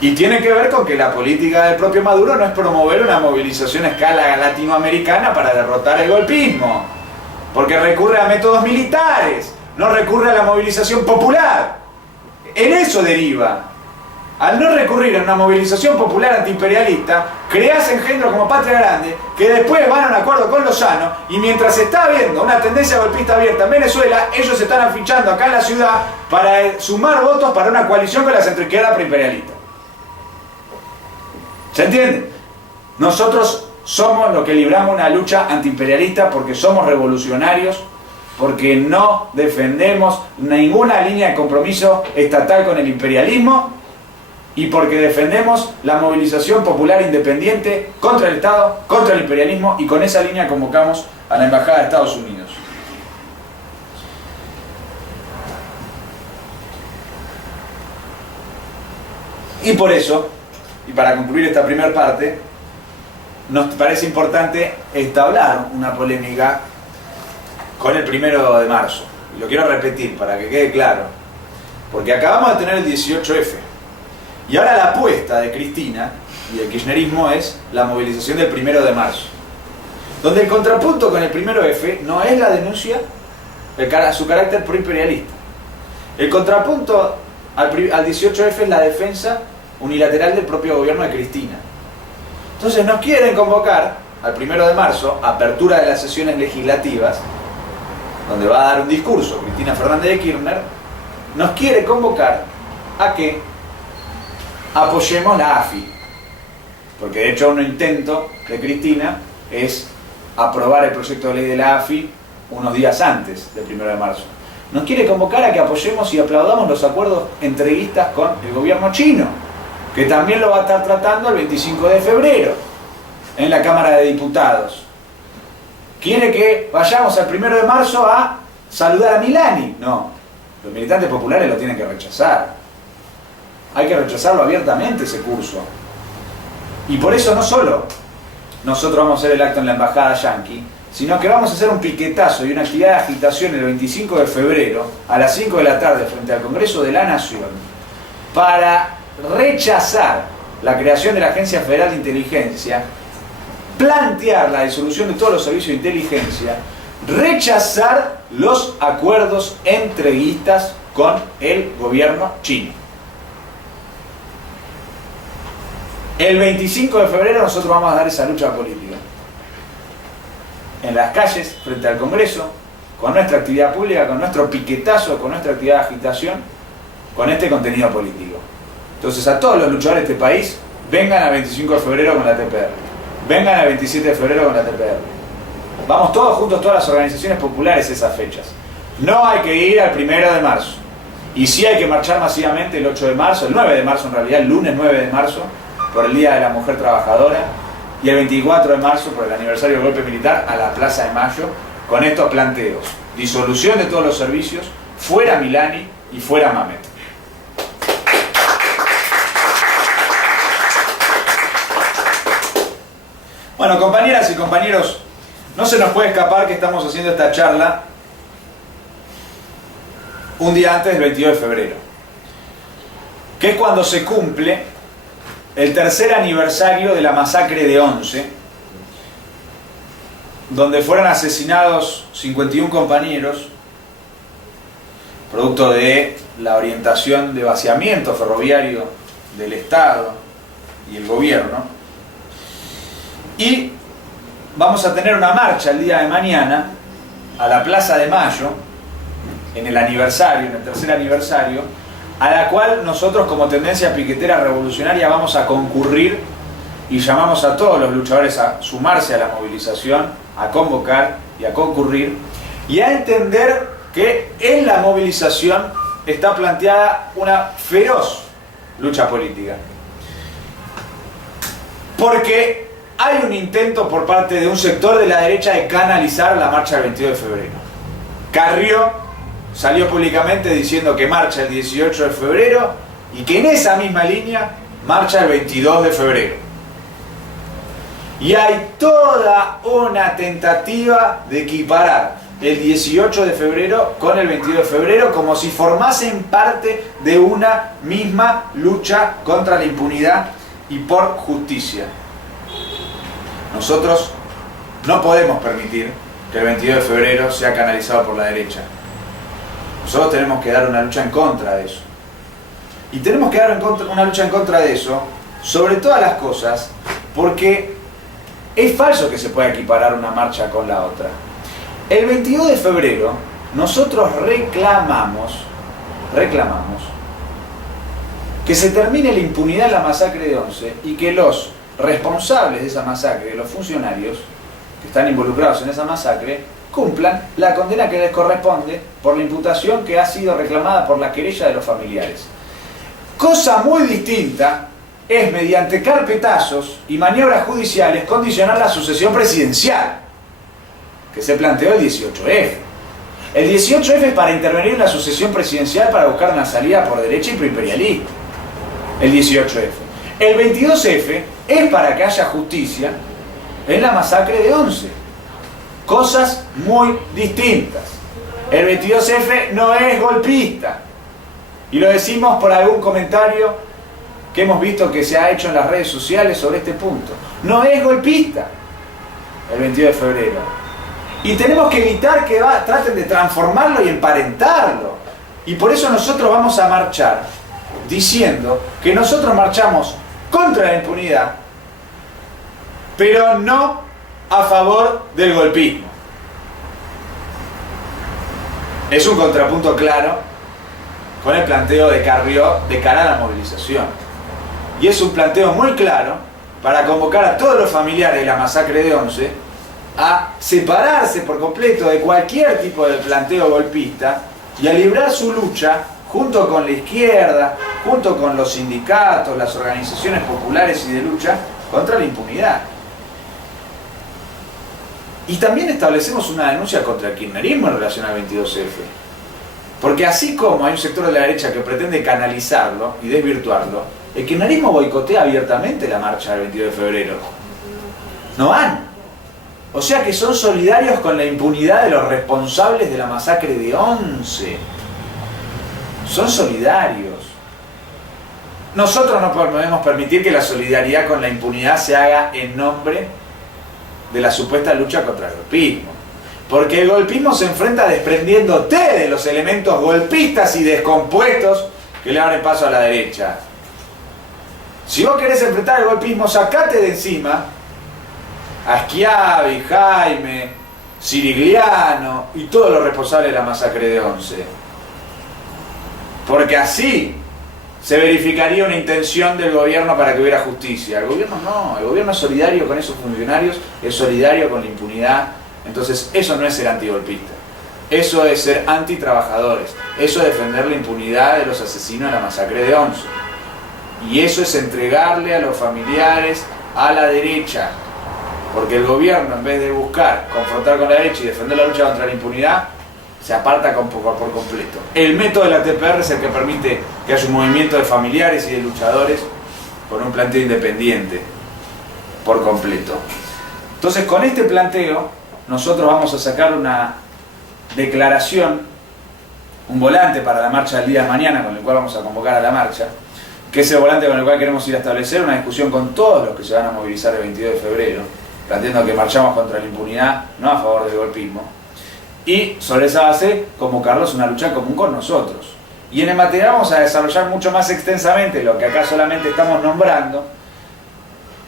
Y tiene que ver con que la política del propio Maduro no es promover una movilización a escala latinoamericana para derrotar el golpismo. Porque recurre a métodos militares, no recurre a la movilización popular. En eso deriva. Al no recurrir a una movilización popular antiimperialista, creás engendros como Patria Grande, que después van a un acuerdo con Lozano, y mientras se está viendo una tendencia golpista abierta en Venezuela, ellos se están afichando acá en la ciudad para sumar votos para una coalición con la centroizquierda proimperialista. ¿Se entiende? Nosotros somos los que libramos una lucha antiimperialista porque somos revolucionarios, porque no defendemos ninguna línea de compromiso estatal con el imperialismo y porque defendemos la movilización popular independiente contra el Estado, contra el imperialismo, y con esa línea convocamos a la Embajada de Estados Unidos. Y por eso, y para concluir esta primera parte, nos parece importante entablar una polémica con el 1 de marzo. Y lo quiero repetir para que quede claro. Porque acabamos de tener el 18F. Y ahora la apuesta de Cristina y del kirchnerismo es la movilización del 1 de marzo. Donde el contrapunto con el 1F no es la denuncia a su carácter proimperialista. El contrapunto al 18F es la defensa unilateral del propio gobierno de Cristina. Entonces nos quieren convocar al 1 de marzo, apertura de las sesiones legislativas, donde va a dar un discurso Cristina Fernández de Kirchner, nos quiere convocar a que apoyemos la AFI. Porque de hecho un intento de Cristina es aprobar el proyecto de ley de la AFI unos días antes del 1 de marzo. Nos quiere convocar a que apoyemos y aplaudamos los acuerdos entreguistas con el gobierno chino, que también lo va a estar tratando el 25 de febrero en la Cámara de Diputados. Quiere que vayamos al 1 de marzo a saludar a Milani. No, los militantes populares lo tienen que rechazar. Hay que rechazarlo abiertamente ese curso. Y por eso no solo nosotros vamos a hacer el acto en la embajada yanqui, sino que vamos a hacer un piquetazo y una actividad de agitación el 25 de febrero a las 5 de la tarde frente al Congreso de la Nación para rechazar la creación de la Agencia Federal de Inteligencia, plantear la disolución de todos los servicios de inteligencia, rechazar los acuerdos entreguistas con el gobierno chino. El 25 de febrero nosotros vamos a dar esa lucha política. En las calles, frente al Congreso, con nuestra actividad pública, con nuestro piquetazo, con nuestra actividad de agitación, con este contenido político. Entonces a todos los luchadores de este país, vengan al 25 de febrero con la TPR. Vengan al 27 de febrero con la TPR. Vamos todos juntos, todas las organizaciones populares, esas fechas. No hay que ir al 1 de marzo. Y sí hay que marchar masivamente el 8 de marzo, el 9 de marzo en realidad, el lunes 9 de marzo, por el Día de la Mujer Trabajadora, y el 24 de marzo, por el aniversario del golpe militar, a la Plaza de Mayo, con estos planteos. Disolución de todos los servicios, fuera Milani y fuera Mamet. Bueno, compañeras y compañeros, no se nos puede escapar que estamos haciendo esta charla un día antes del 22 de febrero, que es cuando se cumple el tercer aniversario de la masacre de Once, donde fueron asesinados 51 compañeros, producto de la orientación de vaciamiento ferroviario del Estado y el gobierno. Y vamos a tener una marcha el día de mañana a la Plaza de Mayo, en el aniversario, en el tercer aniversario, a la cual nosotros como Tendencia Piquetera Revolucionaria vamos a concurrir y llamamos a todos los luchadores a sumarse a la movilización, a convocar y a concurrir y a entender que en la movilización está planteada una feroz lucha política. Porque hay un intento por parte de un sector de la derecha de canalizar la marcha del 22 de febrero. Carrió salió públicamente diciendo que marcha el 18 de febrero y que en esa misma línea marcha el 22 de febrero. Y hay toda una tentativa de equiparar el 18 de febrero con el 22 de febrero como si formasen parte de una misma lucha contra la impunidad y por justicia. Nosotros no podemos permitir que el 22 de febrero sea canalizado por la derecha. Nosotros tenemos que dar una lucha en contra de eso. Y tenemos que dar una lucha en contra de eso, sobre todas las cosas, porque es falso que se pueda equiparar una marcha con la otra. El 22 de febrero nosotros reclamamos que se termine la impunidad en la masacre de Once y que los responsables de esa masacre, los funcionarios que están involucrados en esa masacre, cumplan la condena que les corresponde por la imputación que ha sido reclamada por la querella de los familiares. Cosa muy distinta es, mediante carpetazos y maniobras judiciales, condicionar la sucesión presidencial que se planteó el 18F. El 18F es para intervenir en la sucesión presidencial para buscar una salida por derecha y proimperialista. El 18F. El 22F es para que haya justicia en la masacre de Once. Cosas muy distintas. El 22F no es golpista. Y lo decimos por algún comentario que hemos visto que se ha hecho en las redes sociales sobre este punto. No es golpista el 22 de febrero. Y tenemos que evitar que traten de transformarlo y emparentarlo. Y por eso nosotros vamos a marchar diciendo que nosotros marchamos contra la impunidad, pero no a favor del golpismo. Es un contrapunto claro con el planteo de Carrió de cara a la movilización. Y es un planteo muy claro para convocar a todos los familiares de la masacre de Once a separarse por completo de cualquier tipo de planteo golpista y a librar su lucha junto con la izquierda, junto con los sindicatos, las organizaciones populares y de lucha contra la impunidad. Y también establecemos una denuncia contra el kirchnerismo en relación al 22F. Porque así como hay un sector de la derecha que pretende canalizarlo y desvirtuarlo, el kirchnerismo boicotea abiertamente la marcha del 22 de febrero. No van. O sea que son solidarios con la impunidad de los responsables de la masacre de Once. Son solidarios. Nosotros no podemos permitir que la solidaridad con la impunidad se haga en nombre de la supuesta lucha contra el golpismo. Porque el golpismo se enfrenta desprendiéndote de los elementos golpistas y descompuestos que le abren paso a la derecha. Si vos querés enfrentar el golpismo, sacate de encima a Schiavi, Jaime, Sirigliano y todos los responsables de la masacre de Once. Porque así se verificaría una intención del gobierno para que hubiera justicia. El gobierno no, el gobierno es solidario con esos funcionarios, es solidario con la impunidad. Entonces eso no es ser antigolpista, eso es ser antitrabajadores, eso es defender la impunidad de los asesinos de la masacre de Once. Y eso es entregarle a los familiares a la derecha. Porque el gobierno, en vez de buscar confrontar con la derecha y defender la lucha contra la impunidad, se aparta por completo. El método de la TPR es el que permite que haya un movimiento de familiares y de luchadores con un planteo independiente por completo. Entonces, con este planteo, nosotros vamos a sacar una declaración, un volante para la marcha del día de mañana, con el cual vamos a convocar a la marcha, que es el volante con el cual queremos ir a establecer una discusión con todos los que se van a movilizar el 22 de febrero, planteando que marchamos contra la impunidad, no a favor del golpismo, y sobre esa base convocarlos a una lucha común con nosotros. Y en el material vamos a desarrollar mucho más extensamente lo que acá solamente estamos nombrando,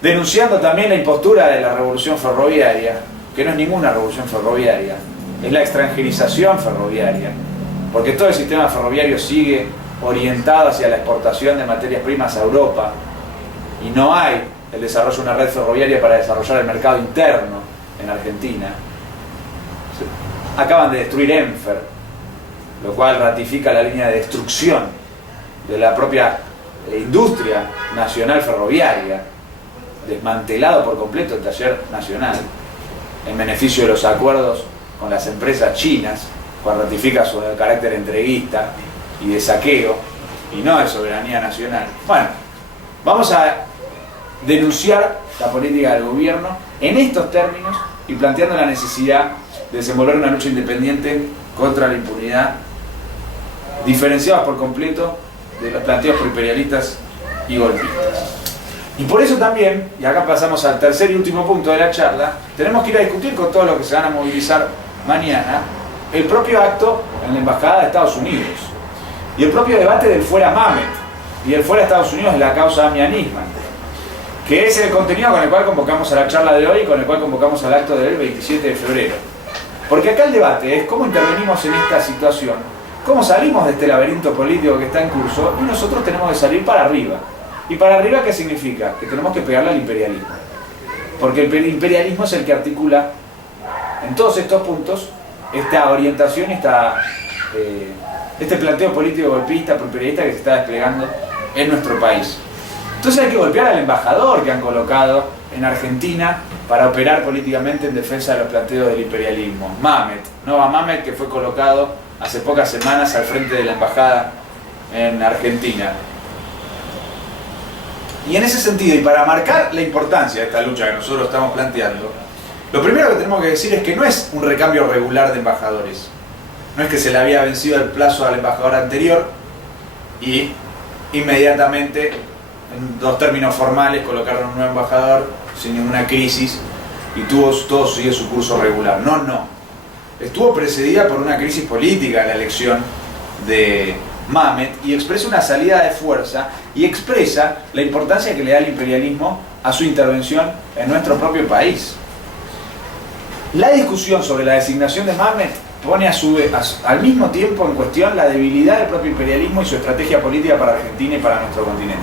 denunciando también la impostura de la revolución ferroviaria, que no es ninguna revolución ferroviaria, es la extranjerización ferroviaria, porque todo el sistema ferroviario sigue orientado hacia la exportación de materias primas a Europa, y no hay el desarrollo de una red ferroviaria para desarrollar el mercado interno en Argentina. Acaban de destruir Enfer, lo cual ratifica la línea de destrucción de la propia industria nacional ferroviaria, desmantelado por completo el taller nacional en beneficio de los acuerdos con las empresas chinas, cual ratifica su carácter entreguista y de saqueo y no de soberanía nacional. Bueno, vamos a denunciar la política del gobierno en estos términos y planteando la necesidad de desenvolver una lucha independiente contra la impunidad, diferenciados por completo de los planteos proimperialistas y golpistas. Y por eso también, y acá pasamos al tercer y último punto de la charla, tenemos que ir a discutir con todos los que se van a movilizar mañana el propio acto en la Embajada de Estados Unidos y el propio debate del fuera Mamet y el fuera Estados Unidos de la causa Amy Nisman, que es el contenido con el cual convocamos a la charla de hoy y con el cual convocamos al acto del 27 de febrero. Porque acá el debate es cómo intervenimos en esta situación, cómo salimos de este laberinto político que está en curso, y nosotros tenemos que salir para arriba. ¿Y para arriba qué significa? Que tenemos que pegarle al imperialismo. Porque el imperialismo es el que articula en todos estos puntos esta orientación, este planteo político golpista, proimperialista que se está desplegando en nuestro país. Entonces hay que golpear al embajador que han colocado en Argentina para operar políticamente en defensa de los planteos del imperialismo. Mamet, Nova Mamet, que fue colocado hace pocas semanas al frente de la embajada en Argentina. Y en ese sentido, y para marcar la importancia de esta lucha que nosotros estamos planteando, lo primero que tenemos que decir es que no es un recambio regular de embajadores. No es que se le había vencido el plazo al embajador anterior y inmediatamente, en dos términos formales, colocaron un nuevo embajador sin ninguna crisis y todo sigue su curso regular. No, no. Estuvo precedida por una crisis política la elección de Mamet y expresa una salida de fuerza y expresa la importancia que le da el imperialismo a su intervención en nuestro propio país. La discusión sobre la designación de Mamet pone al mismo tiempo en cuestión la debilidad del propio imperialismo y su estrategia política para Argentina y para nuestro continente.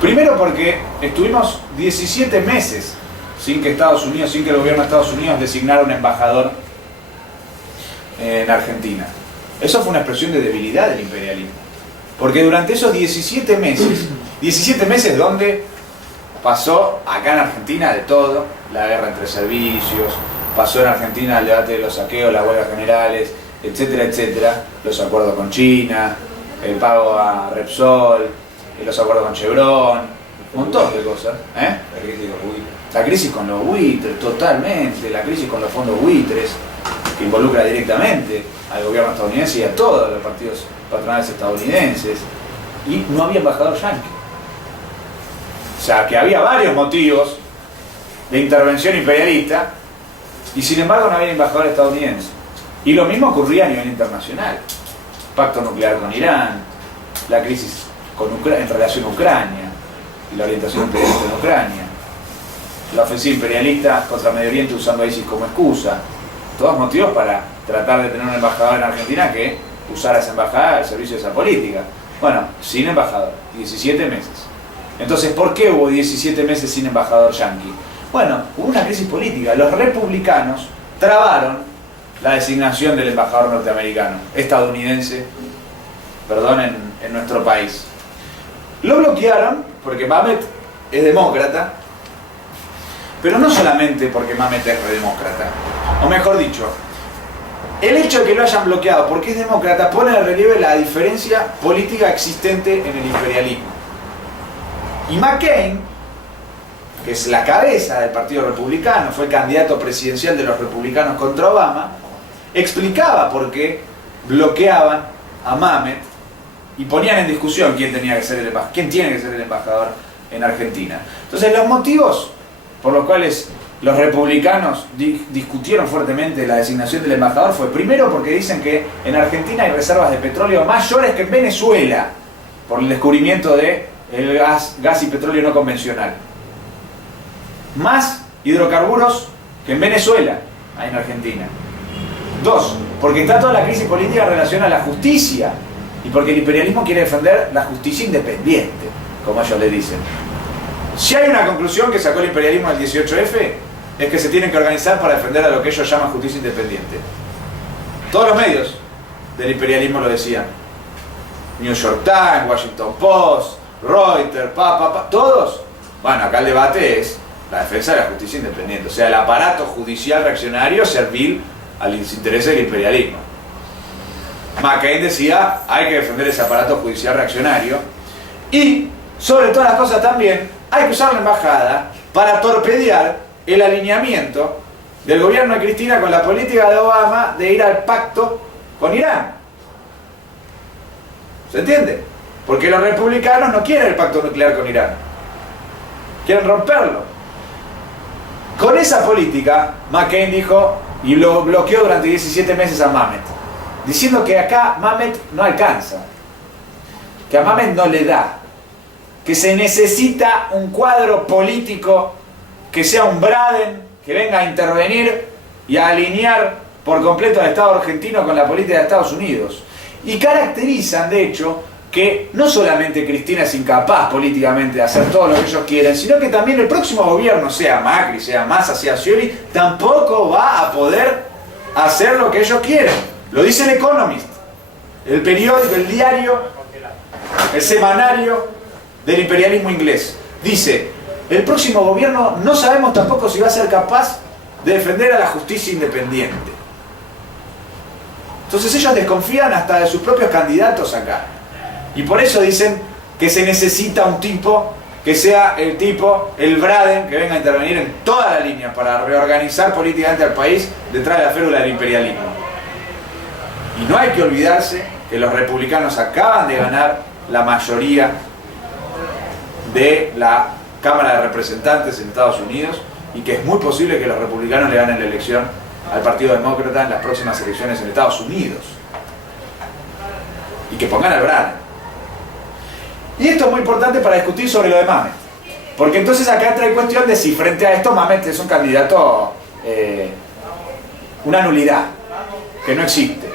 Primero porque estuvimos 17 meses sin que el gobierno de Estados Unidos designara un embajador en Argentina. Eso fue una expresión de debilidad del imperialismo. Porque durante esos 17 meses donde pasó acá en Argentina de todo, la guerra entre servicios, pasó en Argentina el debate de los saqueos, las huelgas generales, etcétera, etcétera, los acuerdos con China, el pago a Repsol, los acuerdos con Chevron, un montón de cosas. La crisis con los buitres, totalmente, la crisis con los fondos buitres, que involucra directamente al gobierno estadounidense y a todos los partidos patronales estadounidenses, y no había embajador yanqui. O sea, que había varios motivos de intervención imperialista Y sin embargo no había embajador estadounidense. Y lo mismo ocurría a nivel internacional. Pacto nuclear con Irán, la crisis en relación a Ucrania y la orientación imperialista en Ucrania, la ofensiva imperialista contra Medio Oriente usando a ISIS como excusa. Todos motivos para tratar de tener un embajador en Argentina que usara esa embajada al servicio de esa política. Bueno, sin embajador, 17 meses. Entonces, ¿por qué hubo 17 meses sin embajador yanqui? Bueno, hubo una crisis política. Los republicanos trabaron la designación del embajador norteamericano, estadounidense, en nuestro país. Lo bloquearon porque Mamet es demócrata, pero no solamente porque Mamet es demócrata. O mejor dicho, el hecho de que lo hayan bloqueado porque es demócrata pone en relieve la diferencia política existente en el imperialismo. Y McCain, que es la cabeza del Partido Republicano, fue el candidato presidencial de los republicanos contra Obama, explicaba por qué bloqueaban a Mamet y ponían en discusión quién tiene que ser el embajador en Argentina. Entonces, los motivos por los cuales los republicanos discutieron fuertemente la designación del embajador fue, primero, porque dicen que en Argentina hay reservas de petróleo mayores que en Venezuela por el descubrimiento de el gas y petróleo no convencional. Más hidrocarburos que en Venezuela hay en Argentina. Dos, porque está toda la crisis política en relación a la justicia y porque el imperialismo quiere defender la justicia independiente, como ellos le dicen. Si hay una conclusión que sacó el imperialismo del 18F, es que se tienen que organizar para defender a lo que ellos llaman justicia independiente. Todos los medios del imperialismo lo decían. New York Times, Washington Post, Reuters, todos. Bueno, acá el debate es la defensa de la justicia independiente, o sea, el aparato judicial reaccionario servil a los intereses del imperialismo. McCain decía, hay que defender ese aparato judicial reaccionario y, sobre todas las cosas también, hay que usar la embajada para torpedear el alineamiento del gobierno de Cristina con la política de Obama de ir al pacto con Irán. ¿Se entiende? Porque los republicanos no quieren el pacto nuclear con Irán. Quieren romperlo. Con esa política, McCain dijo, y lo bloqueó durante 17 meses a Mamet, diciendo que acá Mamet no alcanza, que a Mamet no le da, que se necesita un cuadro político que sea un Braden, que venga a intervenir y a alinear por completo al Estado argentino con la política de Estados Unidos. Y caracterizan, de hecho, que no solamente Cristina es incapaz políticamente de hacer todo lo que ellos quieren, sino que también el próximo gobierno, sea Macri, sea Massa, sea Scioli, tampoco va a poder hacer lo que ellos quieren. Lo dice el Economist, el periódico, el diario, el semanario del imperialismo inglés. Dice, el próximo gobierno no sabemos tampoco si va a ser capaz de defender a la justicia independiente. Entonces ellos desconfían hasta de sus propios candidatos acá. Y por eso dicen que se necesita un tipo que sea el Braden, que venga a intervenir en toda la línea para reorganizar políticamente al país detrás de la férula del imperialismo. Y no hay que olvidarse que los republicanos acaban de ganar la mayoría de la Cámara de Representantes en Estados Unidos y que es muy posible que los republicanos le ganen la elección al Partido Demócrata en las próximas elecciones en Estados Unidos. Y que pongan al Braden. Y esto es muy importante para discutir sobre lo de Mamet. Porque entonces acá entra en cuestión de si frente a esto Mamet es un candidato, una nulidad, que no existe.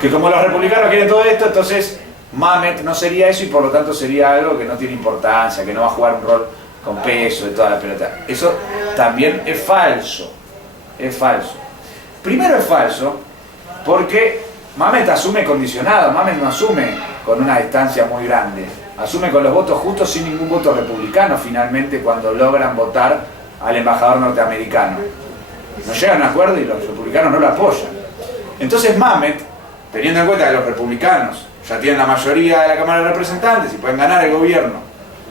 Que como los republicanos quieren todo esto, entonces Mamet no sería eso y por lo tanto sería algo que no tiene importancia, que no va a jugar un rol con peso de toda la pelota. Eso también es falso. Es falso. Primero es falso porque Mamet asume condicionado, Mamet no asume con una distancia muy grande, asume con los votos justos sin ningún voto republicano finalmente cuando logran votar al embajador norteamericano. No llegan a un acuerdo y los republicanos no lo apoyan. Entonces Mamet, teniendo en cuenta que los republicanos ya tienen la mayoría de la Cámara de Representantes y pueden ganar el gobierno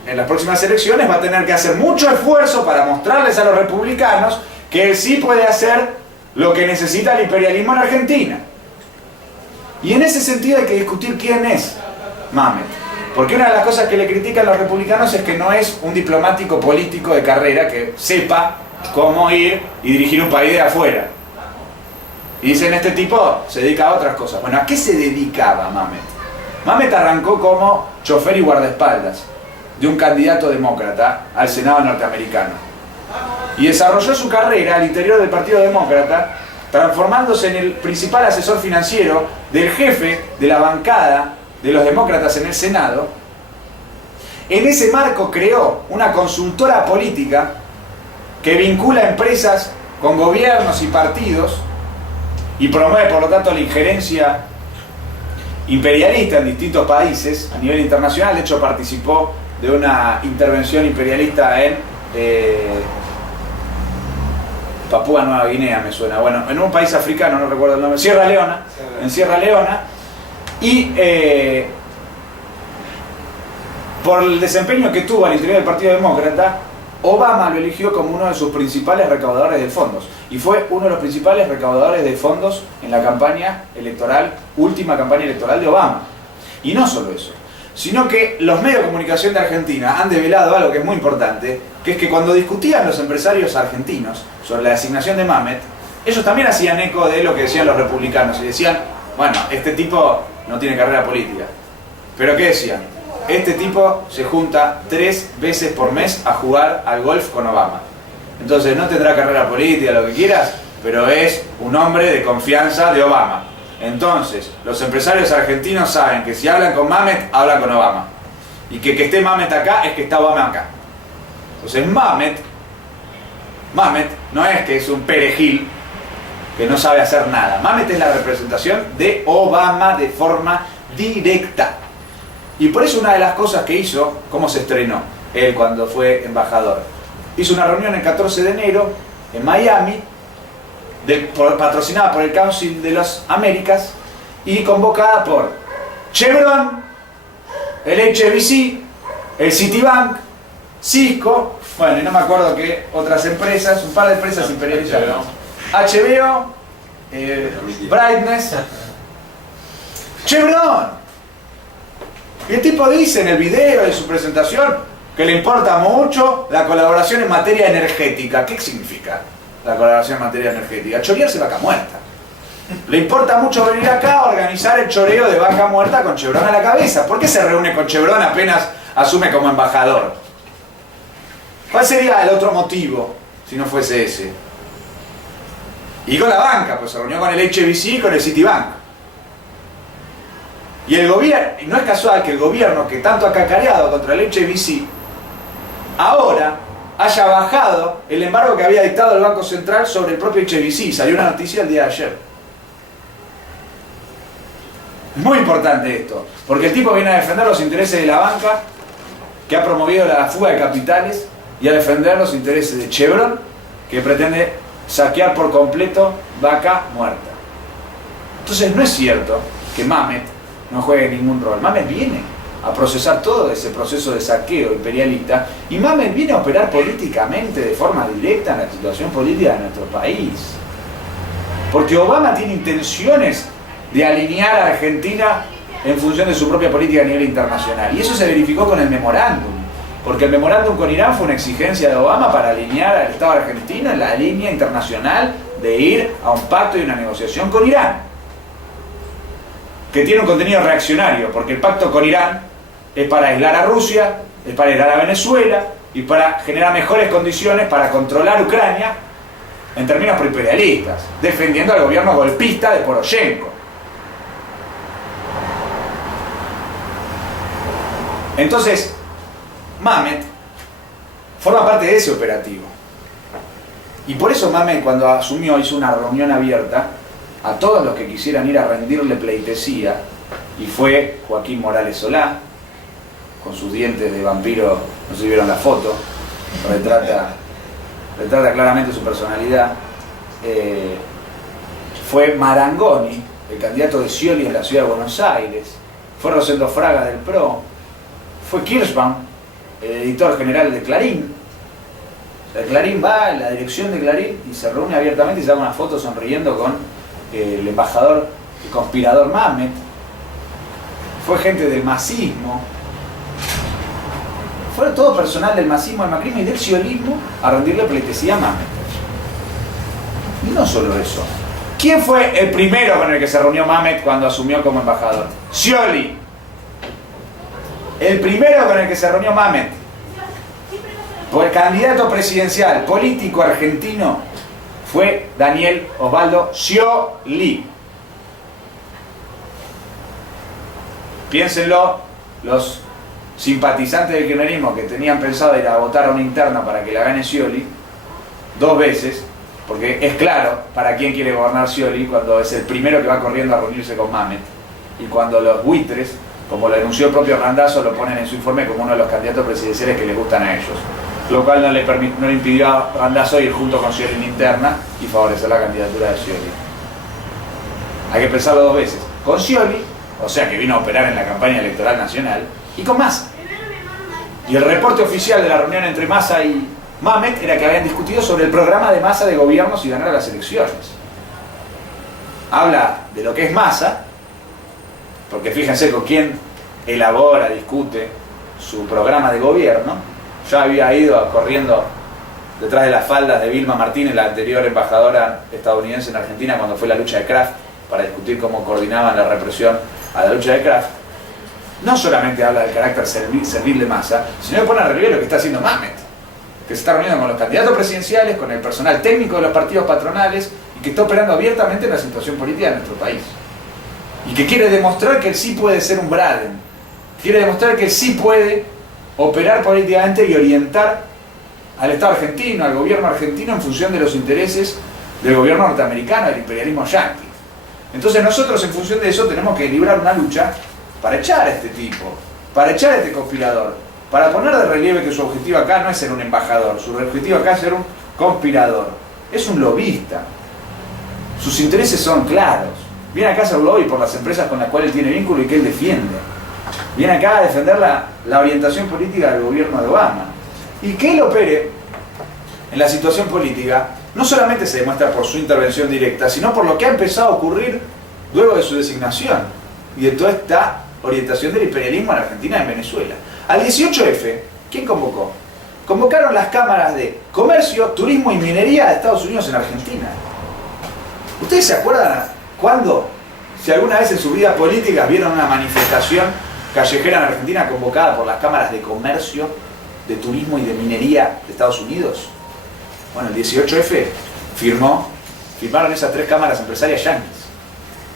en las próximas elecciones, va a tener que hacer mucho esfuerzo para mostrarles a los republicanos que él sí puede hacer lo que necesita el imperialismo en Argentina. Y en ese sentido hay que discutir quién es Mamet. Porque una de las cosas que le critican los republicanos es que no es un diplomático político de carrera que sepa cómo ir y dirigir un país de afuera. Y dicen, este tipo se dedica a otras cosas. Bueno, ¿a qué se dedicaba Mamet? Mamet arrancó como chofer y guardaespaldas de un candidato demócrata al Senado norteamericano. Y desarrolló su carrera al interior del Partido Demócrata, transformándose en el principal asesor financiero del jefe de la bancada de los demócratas en el Senado. En ese marco creó una consultora política que vincula empresas con gobiernos y partidos y promueve, por lo tanto, la injerencia imperialista en distintos países a nivel internacional. De hecho, participó de una intervención imperialista en Papúa Nueva Guinea, me suena. Bueno, en un país africano, no recuerdo el nombre, Sierra Leona, en Sierra Leona. Y por el desempeño que tuvo al interior del Partido Demócrata, Obama lo eligió como uno de sus principales recaudadores de fondos. Y fue uno de los principales recaudadores de fondos en la campaña electoral, última campaña electoral de Obama. Y no solo eso, sino que los medios de comunicación de Argentina han develado algo que es muy importante, que es que cuando discutían los empresarios argentinos sobre la designación de Mamet, ellos también hacían eco de lo que decían los republicanos y decían, bueno, este tipo no tiene carrera política. ¿Pero qué decían? Este tipo se junta 3 veces por mes a jugar al golf con Obama. Entonces no tendrá carrera política, lo que quieras, pero es un hombre de confianza de Obama. Entonces, los empresarios argentinos saben que si hablan con Mamet, hablan con Obama. Y que esté Mamet acá, es que está Obama acá. Entonces Mamet no es que es un perejil que no sabe hacer nada. Mamet es la representación de Obama de forma directa. Y por eso una de las cosas que hizo, cómo se estrenó él cuando fue embajador. Hizo una reunión el 14 de enero en Miami, patrocinada por el Council de las Américas y convocada por Chevron, el HBC, el Citibank, Cisco, bueno, y no me acuerdo qué otras empresas, un par de empresas imperialistas, HBO, Brightness, Chevron. Y el tipo dice en el video de su presentación que le importa mucho la colaboración en materia energética. ¿Qué significa la colaboración en materia energética? Chorearse vaca muerta. Le importa mucho venir acá a organizar el choreo de vaca muerta con Chevron a la cabeza. ¿Por qué se reúne con Chevron apenas asume como embajador? ¿Cuál sería el otro motivo si no fuese ese? Y con la banca, pues se reunió con el HBC y con el Citibank. Y el gobierno, no es casual que el gobierno que tanto ha cacareado contra el HBC ahora haya bajado el embargo que había dictado el Banco Central sobre el propio HBC. Salió una noticia el día de ayer. Es muy importante esto, porque el tipo viene a defender los intereses de la banca, que ha promovido la fuga de capitales, y a defender los intereses de Chevron, que pretende saquear por completo vaca muerta. Entonces no es cierto que Mamet no juegue ningún rol. Mamet viene a procesar todo ese proceso de saqueo imperialista, y Mamet viene a operar políticamente de forma directa en la situación política de nuestro país. Porque Obama tiene intenciones de alinear a Argentina en función de su propia política a nivel internacional. Y eso se verificó con el memorándum. Porque el memorándum con Irán fue una exigencia de Obama para alinear al Estado argentino en la línea internacional de ir a un pacto y una negociación con Irán, que tiene un contenido reaccionario, porque el pacto con Irán es para aislar a Rusia, es para aislar a Venezuela y para generar mejores condiciones para controlar Ucrania en términos proimperialistas, defendiendo al gobierno golpista de Poroshenko. Entonces, Mamet forma parte de ese operativo. Y por eso Mamet, cuando asumió, hizo una reunión abierta a todos los que quisieran ir a rendirle pleitesía, y fue Joaquín Morales Solá, con sus dientes de vampiro, no sé si vieron la foto, retrata claramente su personalidad. Fue Marangoni, el candidato de Scioli en la ciudad de Buenos Aires, fue Rosendo Fraga del PRO, fue Kirschbaum, el editor general de Clarín. O sea, Clarín va en la dirección de Clarín y se reúne abiertamente y se saca una foto sonriendo con el embajador, el conspirador Mamet. Fue gente del masismo, Fue todo personal del masismo, del macrismo y del sionismo a rendirle pleitesía a Mamet. Y no solo eso. ¿Quién fue el primero con el que se reunió Mamet cuando asumió como embajador? Scioli. El primero con el que se reunió Mamet. El candidato presidencial político argentino fue Daniel Osvaldo Scioli. Piénsenlo, los simpatizantes del kirchnerismo que tenían pensado ir a votar a una interna para que la gane Scioli, 2 veces, porque es claro para quién quiere gobernar Scioli cuando es el primero que va corriendo a reunirse con Mamet, y cuando los buitres, como lo denunció el propio Randazzo, lo ponen en su informe como uno de los candidatos presidenciales que les gustan a ellos, lo cual no le impidió a Randazzo ir junto con Scioli en interna y favorecer la candidatura de Scioli. Hay que pensarlo 2 veces, con Scioli, o sea que vino a operar en la campaña electoral nacional, y con Massa. Y el reporte oficial de la reunión entre Massa y Mamet era que habían discutido sobre el programa de Massa de gobierno si ganara las elecciones. Habla de lo que es Massa, porque fíjense con quién elabora, discute su programa de gobierno. Ya había ido corriendo detrás de las faldas de Vilma Martínez, la anterior embajadora estadounidense en Argentina, cuando fue la lucha de Kraft, para discutir cómo coordinaban la represión a la lucha de Kraft. No solamente habla del carácter servil de Massa, sino que pone a relieve lo que está haciendo Mamet, que se está reuniendo con los candidatos presidenciales, con el personal técnico de los partidos patronales, y que está operando abiertamente en la situación política de nuestro país. Y que quiere demostrar que él sí puede ser un Braden, quiere demostrar que él sí puede operar políticamente y orientar al Estado argentino, al gobierno argentino, en función de los intereses del gobierno norteamericano, del imperialismo yanqui. Entonces nosotros, en función de eso, tenemos que librar una lucha para echar a este tipo, para echar a este conspirador, para poner de relieve que su objetivo acá no es ser un embajador, su objetivo acá es ser un conspirador, es un lobista. Sus intereses son claros. Viene acá a hacer lobby por las empresas con las cuales él tiene vínculo y que él defiende. Viene acá a defender la orientación política del gobierno de Obama. Y que él opere en la situación política no solamente se demuestra por su intervención directa, sino por lo que ha empezado a ocurrir luego de su designación y de toda esta orientación del imperialismo en Argentina y en Venezuela. Al 18F, ¿quién convocó? Convocaron las cámaras de comercio, turismo y minería de Estados Unidos en Argentina. ¿Ustedes se acuerdan cuándo, si alguna vez en su vida política vieron una manifestación callejera en Argentina convocada por las cámaras de comercio, de turismo y de minería de Estados Unidos? Bueno, el 18F firmaron esas 3 cámaras empresarias yanquis.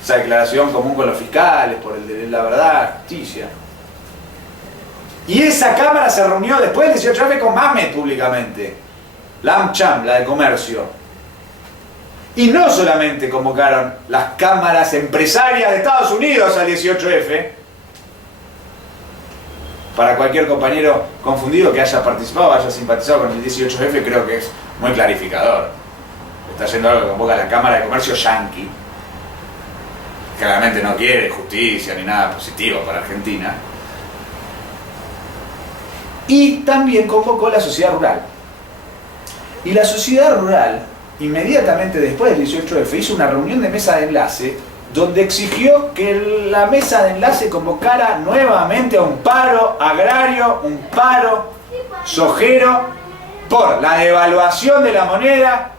Esa declaración común con los fiscales, por el de la verdad, justicia. Y esa cámara se reunió después del 18F con Mamet públicamente. La AmCham, la de comercio. Y no solamente convocaron las cámaras empresarias de Estados Unidos al 18F, para cualquier compañero confundido que haya participado, haya simpatizado con el 18F, creo que es muy clarificador. Está yendo algo que convoca la Cámara de Comercio yanqui. Claramente no quiere justicia ni nada positivo para Argentina. Y también convocó la sociedad rural. Y la sociedad rural, inmediatamente después del 18F, hizo una reunión de mesa de enlace donde exigió que la mesa de enlace convocara nuevamente a un paro agrario, un paro sojero, por la devaluación de la moneda,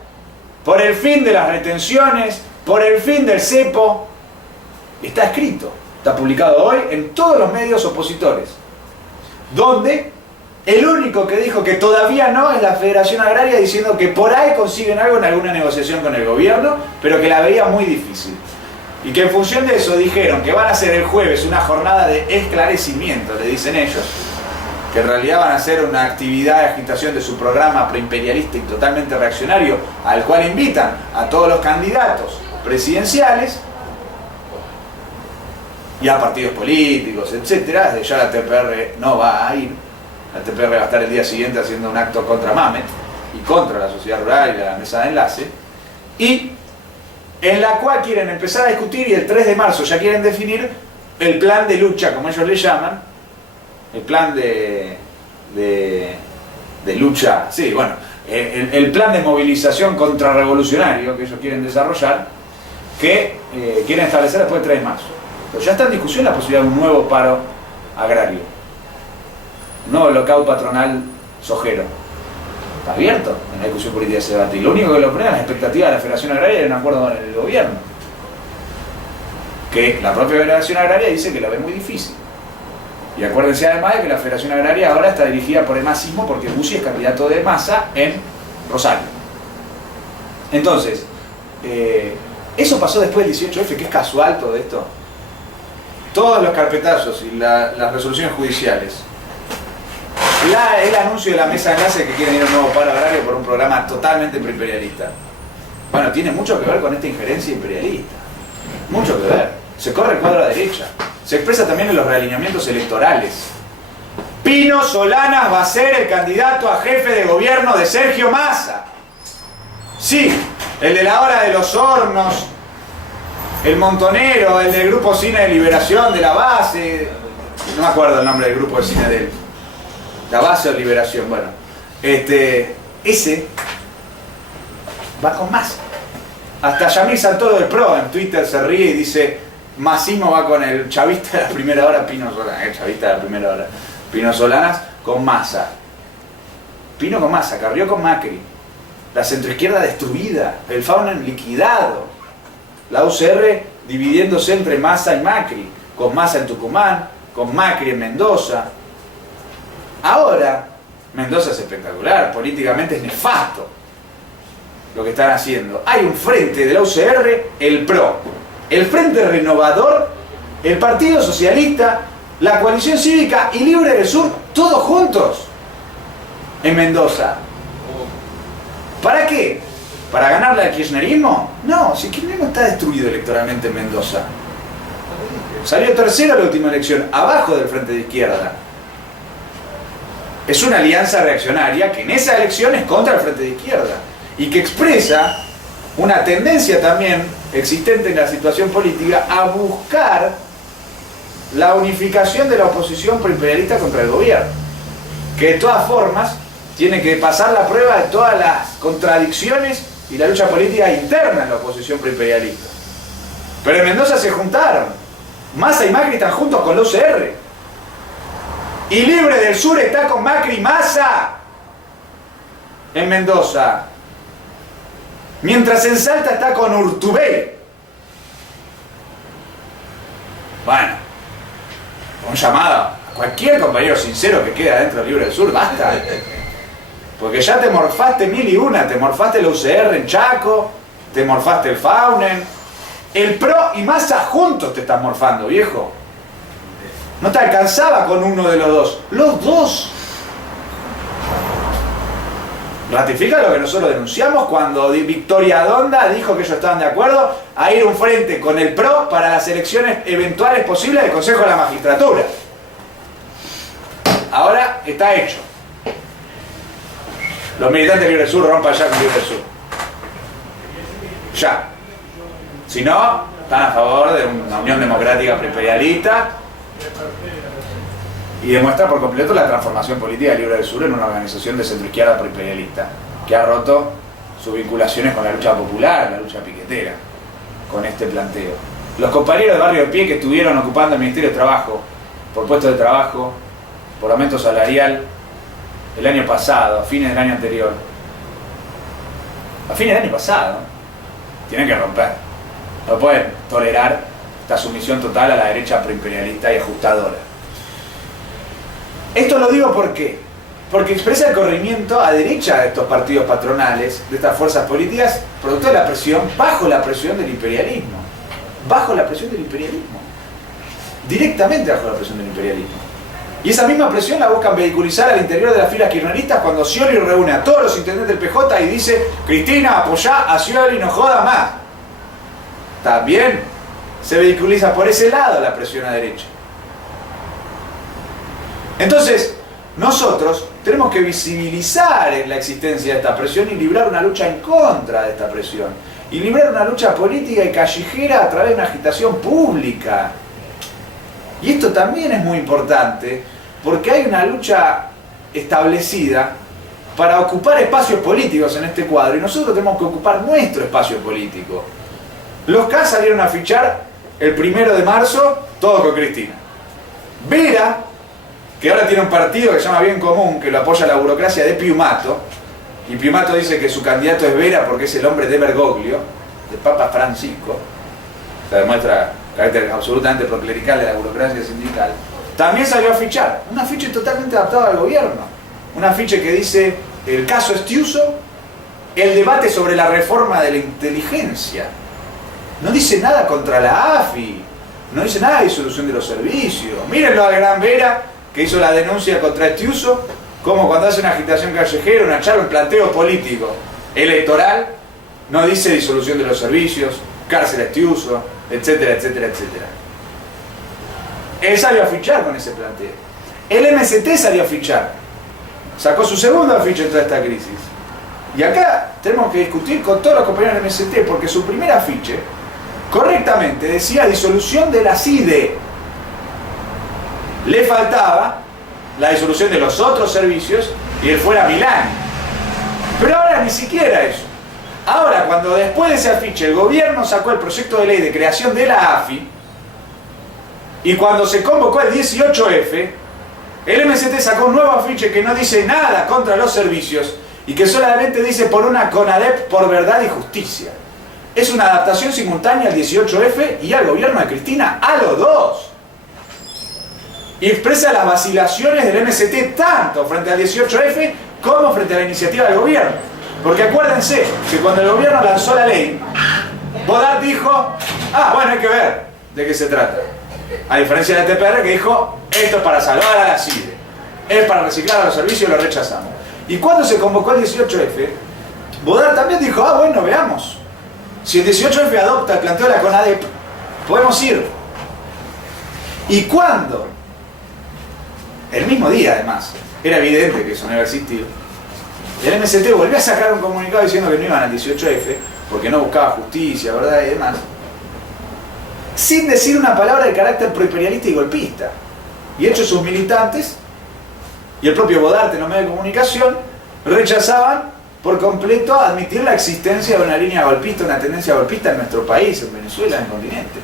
por el fin de las retenciones, por el fin del cepo. Está escrito, está publicado hoy en todos los medios opositores, donde el único que dijo que todavía no es la Federación Agraria, diciendo que por ahí consiguen algo en alguna negociación con el gobierno, pero que la veía muy difícil. Y que en función de eso dijeron que van a hacer el jueves una jornada de esclarecimiento, le dicen ellos, que en realidad van a hacer una actividad de agitación de su programa preimperialista y totalmente reaccionario, al cual invitan a todos los candidatos presidenciales y a partidos políticos, etcétera. Desde ya la TPR no va a ir. La TPR va a estar el día siguiente haciendo un acto contra Mamet y contra la sociedad rural y la mesa de enlace, y en la cual quieren empezar a discutir, y el 3 de marzo ya quieren definir el plan de lucha, como ellos le llaman, el plan de lucha, sí, bueno, el plan de movilización contrarrevolucionario que ellos quieren desarrollar, que quieren establecer después del 3 de marzo. Pero ya está en discusión la posibilidad de un nuevo paro agrario. un nuevo lockout patronal sojero. Está abierto en la discusión política de ese debate. Y lo único que lo pone es la expectativa de la Federación Agraria en un acuerdo con el gobierno. Que la propia Federación Agraria dice que lo ve muy difícil. Y acuérdense además de que la Federación Agraria ahora está dirigida por el masismo porque Bussi es candidato de Massa en Rosario. Entonces, eso pasó después del 18F, que es casual todo esto. Todos los carpetazos y las resoluciones judiciales. El anuncio de la mesa de enlace que quieren ir a un nuevo paro agrario por un programa totalmente imperialista. Bueno, tiene mucho que ver con esta injerencia imperialista. Mucho que ver. Se corre el cuadro a derecha. Se expresa también en los realineamientos electorales. Pino Solanas va a ser el candidato a jefe de gobierno de Sergio Massa. Sí, el de la Hora de los Hornos, el Montonero, el del Grupo Cine de Liberación de la Base, no me acuerdo el nombre del grupo de cine de él, la Base o Liberación, bueno, ese va con Massa. Hasta Yamil Santoro del PRO en Twitter se ríe y dice: Massimo va con el chavista de la primera hora, Pino Solanas, el chavista de la primera hora, Pino Solanas con Massa. Pino con Massa, Carrió con Macri, la centroizquierda destruida, el Faunen liquidado, la UCR dividiéndose entre Massa y Macri, con Massa en Tucumán, con Macri en Mendoza. Ahora, Mendoza es espectacular, políticamente es nefasto lo que están haciendo. Hay un frente de la UCR, el PRO, el Frente Renovador, el Partido Socialista, la Coalición Cívica y Libre del Sur, todos juntos en Mendoza. ¿Para qué? ¿Para ganarle al kirchnerismo? No, si el kirchnerismo está destruido electoralmente en Mendoza. Salió tercero en la última elección, abajo del Frente de Izquierda. Es una alianza reaccionaria que en esa elección es contra el Frente de Izquierda y que expresa una tendencia también existente en la situación política a buscar la unificación de la oposición proimperialista contra el gobierno, que de todas formas tiene que pasar la prueba de todas las contradicciones y la lucha política interna en la oposición proimperialista. Pero en Mendoza se juntaron. Massa y Macri están juntos con la UCR. Y Libre del Sur está con Macri y Massa en Mendoza. Mientras en Salta está con Urtubey. Bueno, un llamado a cualquier compañero sincero que quede adentro del Libre del Sur, basta. Porque ya te morfaste mil y una, te morfaste la UCR en Chaco, te morfaste el Faunen, el PRO y Massa juntos te están morfando, viejo. No te alcanzaba con uno de los dos. Ratifica lo que nosotros denunciamos cuando Victoria Donda dijo que ellos estaban de acuerdo a ir a un frente con el PRO para las elecciones eventuales posibles del Consejo de la Magistratura. Ahora está hecho. Los militantes de Libre del Sur rompan ya con Libre del Sur. Ya. Si no, están a favor de una unión democrática preimperialista y demuestra por completo la transformación política de Libre del Sur en una organización de centroizquierda preimperialista que ha roto sus vinculaciones con la lucha popular, la lucha piquetera, con este planteo. Los compañeros de Barrio de Pie que estuvieron ocupando el Ministerio de Trabajo por puestos de trabajo, por aumento salarial, el año pasado, a fines del año anterior, a fines del año pasado, tienen que romper. No pueden tolerar esta sumisión total a la derecha preimperialista y ajustadora. Esto lo digo ¿por qué? Porque expresa el corrimiento a derecha de estos partidos patronales, de estas fuerzas políticas, producto de la presión, bajo la presión del imperialismo. Bajo la presión del imperialismo. Directamente bajo la presión del imperialismo. Y esa misma presión la buscan vehiculizar al interior de las filas kirchneristas cuando Scioli reúne a todos los intendentes del PJ y dice: Cristina, apoyá a Scioli, no joda más. También se vehiculiza por ese lado la presión a derecha. Entonces, nosotros tenemos que visibilizar la existencia de esta presión y librar una lucha en contra de esta presión. Y librar una lucha política y callejera a través de una agitación pública. Y esto también es muy importante porque hay una lucha establecida para ocupar espacios políticos en este cuadro y nosotros tenemos que ocupar nuestro espacio político. Los K salieron a fichar el 1 de marzo, todo con Cristina. Vera que ahora tiene un partido que se llama Bien Común, que lo apoya la burocracia de Piumato, y Piumato dice que su candidato es Vera porque es el hombre de Bergoglio, de Papa Francisco, o sea, demuestra carácter absolutamente proclerical de la burocracia sindical. También salió a fichar, un afiche totalmente adaptado al gobierno, un afiche que dice el caso Estiuso, el debate sobre la reforma de la inteligencia. No dice nada contra la AFI, no dice nada de disolución de los servicios. Mírenlo al gran Vera, que hizo la denuncia contra Estiuso, como cuando hace una agitación callejera, una charla, un planteo político electoral, no dice disolución de los servicios, cárcel a Estiuso, etcétera, etcétera, etcétera. Él salió a fichar con ese planteo. El MST salió a fichar. Sacó su segundo afiche en toda esta crisis. Y acá tenemos que discutir con todos los compañeros del MST, porque su primer afiche correctamente decía disolución de la CIDE. Le faltaba la disolución de los otros servicios y él fuera Milán. Pero ahora ni siquiera eso. Ahora, cuando después de ese afiche el gobierno sacó el proyecto de ley de creación de la AFI, y cuando se convocó el 18F, el MST sacó un nuevo afiche que no dice nada contra los servicios y que solamente dice por una CONADEP por verdad y justicia. Es una adaptación simultánea al 18F y al gobierno de Cristina, a los dos. Y expresa las vacilaciones del MST tanto frente al 18F como frente a la iniciativa del gobierno. Porque acuérdense que cuando el gobierno lanzó la ley, Bodart dijo, bueno, hay que ver de qué se trata. A diferencia del TPR que dijo, esto es para salvar a la CIDE, es para reciclar a los servicios y lo rechazamos. Y cuando se convocó el 18F, Bodart también dijo, bueno, veamos. Si el 18F adopta el planteo de la CONADEP, podemos ir. ¿Y cuándo? El mismo día, además. Era evidente que eso no iba a existir. El MST volvió a sacar un comunicado diciendo que no iban al 18F, porque no buscaba justicia, ¿verdad? Y demás. Sin decir una palabra de carácter proimperialista y golpista. Y de hecho sus militantes, y el propio Bodart en los medios de comunicación, rechazaban por completo admitir la existencia de una línea golpista, una tendencia golpista en nuestro país, en Venezuela, en el continente.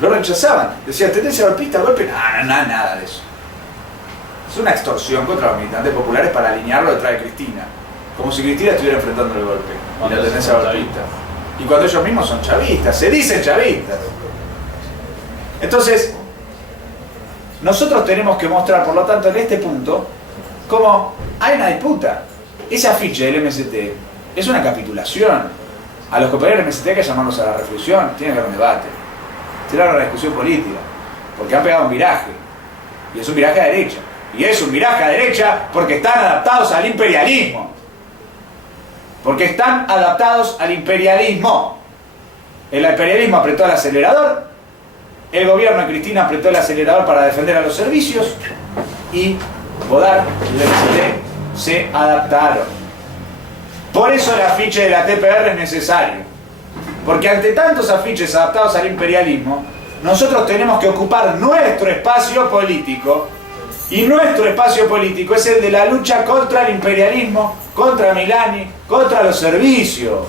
Lo rechazaban. Decían, tendencia golpista, golpe, nada de eso. Es una extorsión contra los militantes populares para alinearlo detrás de Cristina. Como si Cristina estuviera enfrentando el golpe y la tendencia golpista. Y cuando ellos mismos son chavistas, se dicen chavistas. Entonces, nosotros tenemos que mostrar, por lo tanto, en este punto, cómo hay una disputa. Ese afiche del MST es una capitulación. A los compañeros del MST hay que llamarlos a la reflexión, tiene que haber un debate, tiene que haber una discusión política, porque han pegado un viraje, y es un viraje a derecha. Y es un viraje a derecha porque están adaptados al imperialismo. Porque están adaptados al imperialismo. El imperialismo apretó el acelerador, el gobierno de Cristina apretó el acelerador para defender a los servicios y Bodart y el MST se adaptaron. Por eso el afiche de la TPR es necesario. Porque ante tantos afiches adaptados al imperialismo, nosotros tenemos que ocupar nuestro espacio político. Y nuestro espacio político es el de la lucha contra el imperialismo, contra Milani, contra los servicios.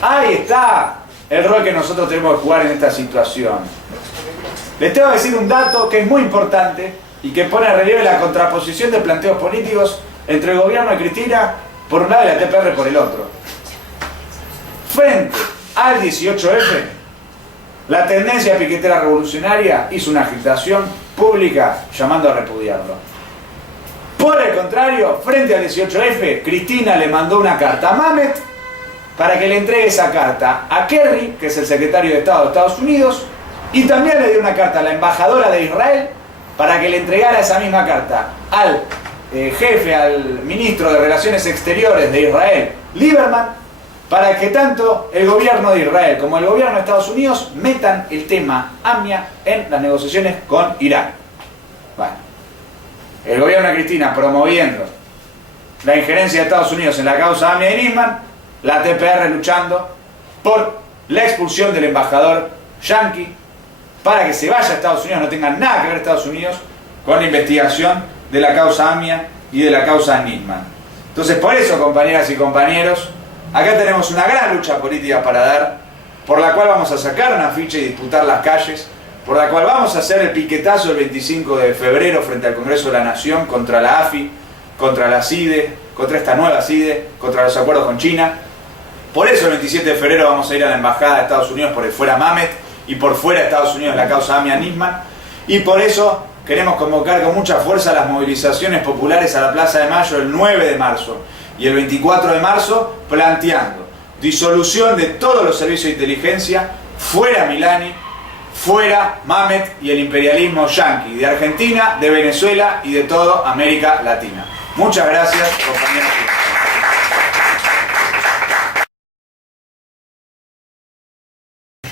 Ahí está el rol que nosotros tenemos que jugar en esta situación. Les tengo que decir un dato que es muy importante y que pone en relieve la contraposición de planteos políticos entre el gobierno de Cristina por un lado y la TPR por el otro. Frente al 18F, la tendencia piquetera revolucionaria hizo una agitación pública llamando a repudiarlo. Por el contrario, frente al 18F, Cristina le mandó una carta a Mamet para que le entregue esa carta a Kerry, que es el secretario de Estado de Estados Unidos, y también le dio una carta a la embajadora de Israel para que le entregara esa misma carta al jefe, al ministro de Relaciones Exteriores de Israel, Lieberman, para que tanto el gobierno de Israel como el gobierno de Estados Unidos metan el tema AMIA en las negociaciones con Irán. Bueno, el gobierno de Cristina promoviendo la injerencia de Estados Unidos en la causa AMIA y Nisman, la TPR luchando por la expulsión del embajador yanqui para que se vaya a Estados Unidos, no tenga nada que ver Estados Unidos con la investigación de la causa AMIA y de la causa Nisman. Entonces, por eso, compañeras y compañeros, acá tenemos una gran lucha política para dar, por la cual vamos a sacar un afiche y disputar las calles, por la cual vamos a hacer el piquetazo el 25 de febrero frente al Congreso de la Nación contra la AFI, contra la CIDE, contra esta nueva CIDE, contra los acuerdos con China. Por eso el 27 de febrero vamos a ir a la Embajada de Estados Unidos por el fuera Mamet y por fuera de Estados Unidos la causa Amia Nisman. Y por eso queremos convocar con mucha fuerza las movilizaciones populares a la Plaza de Mayo el 9 de marzo y el 24 de marzo, planteando disolución de todos los servicios de inteligencia, fuera Milani, fuera Mamet y el imperialismo yanqui de Argentina, de Venezuela y de toda América Latina. Muchas gracias, compañeros.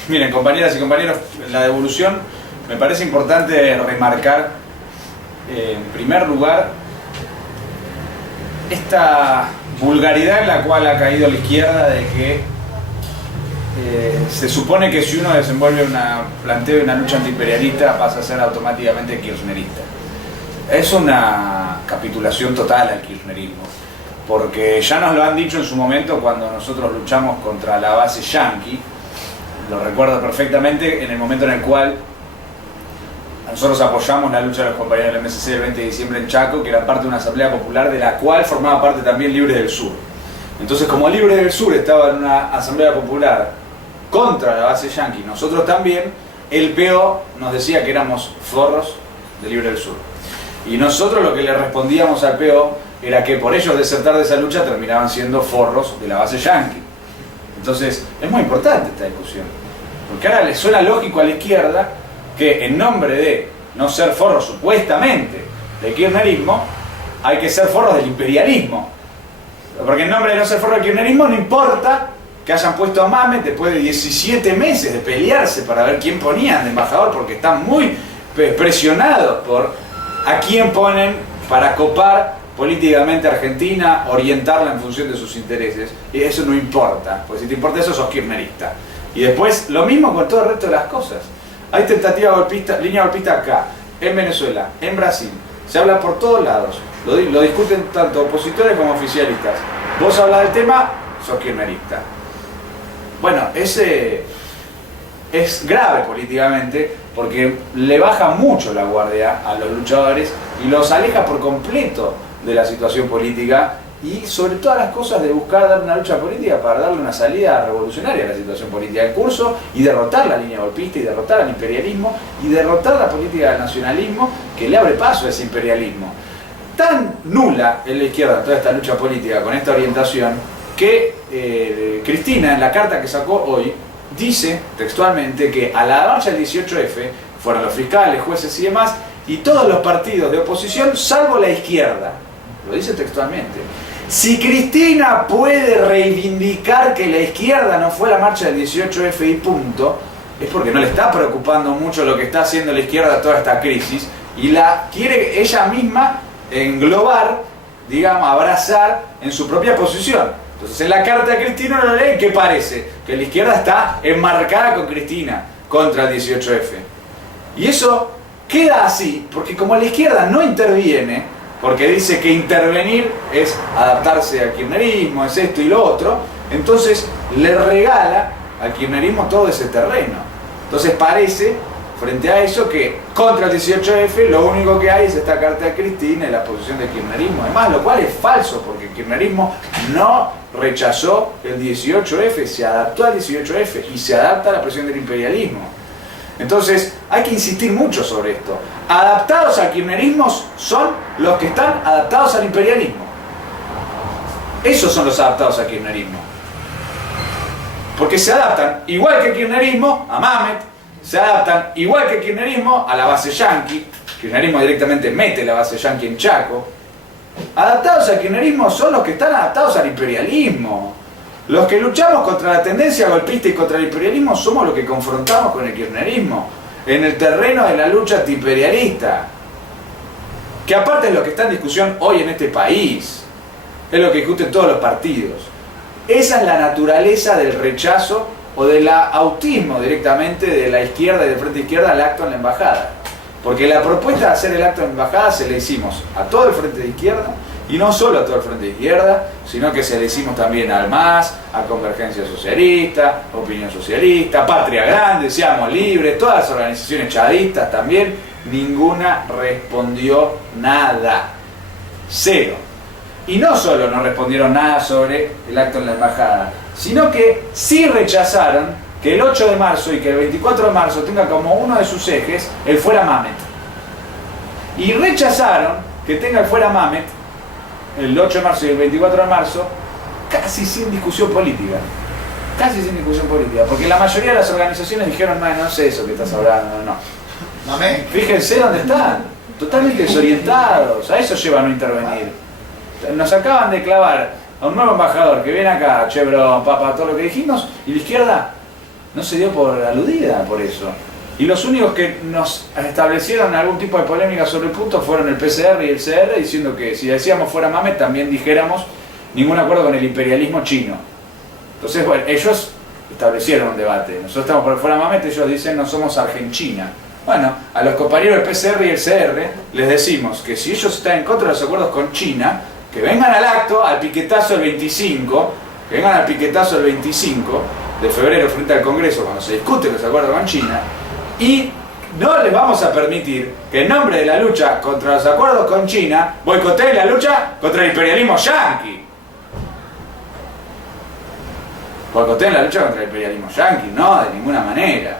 Miren, compañeras y compañeros, la devolución me parece importante remarcar, en primer lugar, esta vulgaridad en la cual ha caído la izquierda de que se supone que si uno desenvuelve planteo una lucha antiimperialista pasa a ser automáticamente kirchnerista. Es una capitulación total al kirchnerismo, porque ya nos lo han dicho en su momento cuando nosotros luchamos contra la base yanqui. Lo recuerdo perfectamente en el momento en el cual nosotros apoyamos la lucha de los compañeros del MSC el 20 de diciembre en Chaco, que era parte de una asamblea popular de la cual formaba parte también Libres del Sur. Entonces, como Libres del Sur estaba en una asamblea popular contra la base yanqui, nosotros también, el PO nos decía que éramos forros de Libres del Sur. Y nosotros lo que le respondíamos al PO era que por ellos desertar de esa lucha terminaban siendo forros de la base yanqui. Entonces, es muy importante esta discusión, porque ahora le suena lógico a la izquierda que en nombre de no ser forros supuestamente del kirchnerismo, hay que ser forros del imperialismo. Porque en nombre de no ser forros del kirchnerismo no importa que hayan puesto a Mamet después de 17 meses de pelearse para ver quién ponían de embajador, porque están muy presionados por a quién ponen para copar políticamente a Argentina, orientarla en función de sus intereses, y eso no importa, porque si te importa eso sos kirchnerista. Y después lo mismo con todo el resto de las cosas. Hay tentativa golpista, línea golpista acá, en Venezuela, en Brasil, se habla por todos lados, lo discuten tanto opositores como oficialistas. Vos hablas del tema, sos kirchnerista. Bueno, ese es grave políticamente porque le baja mucho la guardia a los luchadores y los aleja por completo de la situación política y sobre todas las cosas de buscar dar una lucha política para darle una salida revolucionaria a la situación política en curso y derrotar la línea golpista y derrotar al imperialismo y derrotar la política del nacionalismo que le abre paso a ese imperialismo. Tan nula es la izquierda en toda esta lucha política con esta orientación que Cristina en la carta que sacó hoy dice textualmente que a la marcha del 18F fueron los fiscales, jueces y demás y todos los partidos de oposición salvo la izquierda. Lo dice textualmente. Si Cristina puede reivindicar que la izquierda no fue a la marcha del 18F y punto, es porque no le está preocupando mucho lo que está haciendo la izquierda toda esta crisis y la quiere ella misma englobar, digamos, abrazar en su propia posición. Entonces en la carta de Cristina lo leen, ¿qué parece? Que la izquierda está enmarcada con Cristina contra el 18F. Y eso queda así, porque como la izquierda no interviene, porque dice que intervenir es adaptarse al kirchnerismo, es esto y lo otro, entonces le regala al kirchnerismo todo ese terreno. Entonces parece, frente a eso, que contra el 18F lo único que hay es esta carta de Cristina y la posición del kirchnerismo. Además, lo cual es falso, porque el kirchnerismo no rechazó el 18F, se adaptó al 18F y se adapta a la presión del imperialismo. Entonces, hay que insistir mucho sobre esto. Adaptados al kirchnerismo son los que están adaptados al imperialismo. Esos son los adaptados al kirchnerismo. Porque se adaptan, igual que el kirchnerismo, a Mamet, se adaptan, igual que el kirchnerismo, a la base yanqui. El kirchnerismo directamente mete la base yanqui en Chaco. Adaptados al kirchnerismo son los que están adaptados al imperialismo. Los que luchamos contra la tendencia golpista y contra el imperialismo somos los que confrontamos con el kirchnerismo en el terreno de la lucha antiimperialista, que aparte es lo que está en discusión hoy en este país, es lo que discuten todos los partidos. Esa es la naturaleza del rechazo o del autismo directamente de la izquierda y del frente izquierda al acto en la embajada. Porque la propuesta de hacer el acto en la embajada se la hicimos a todo el frente de izquierda Y no solo a todo el Frente de Izquierda, sino que se le hicimos también al MAS, a Convergencia Socialista, Opinión Socialista, Patria Grande, Seamos Libres, todas las organizaciones chadistas también. Ninguna respondió nada. Cero. Y no solo no respondieron nada sobre el acto en la embajada, sino que sí rechazaron que el 8 de marzo y que el 24 de marzo tenga como uno de sus ejes el Fuera Mamet. Y rechazaron que tenga el Fuera Mamet el 8 de marzo y el 24 de marzo casi sin discusión política. Casi sin discusión política. Porque la mayoría de las organizaciones dijeron, no sé eso que estás hablando, no. Mamet. Fíjense dónde están. Totalmente desorientados. A eso lleva a no intervenir. Nos acaban de clavar a un nuevo embajador que viene acá, Chevron, Papa, todo lo que dijimos, y la izquierda no se dio por aludida por eso. Y los únicos que nos establecieron algún tipo de polémica sobre el punto fueron el PCR y el CR, diciendo que si decíamos Fuera Mamet también dijéramos ningún acuerdo con el imperialismo chino. Entonces, bueno, ellos establecieron un debate. Nosotros estamos por el Fuera Mamet, ellos dicen no somos Argentina. Bueno, a los compañeros del PCR y el CR les decimos que si ellos están en contra de los acuerdos con China, que vengan al acto, al piquetazo del 25, que vengan al piquetazo del 25 de febrero frente al Congreso cuando se discuten los acuerdos con China, y no les vamos a permitir que en nombre de la lucha contra los acuerdos con China boicoteen la lucha contra el imperialismo yanqui. Boicoteen la lucha contra el imperialismo yanqui, no, de ninguna manera.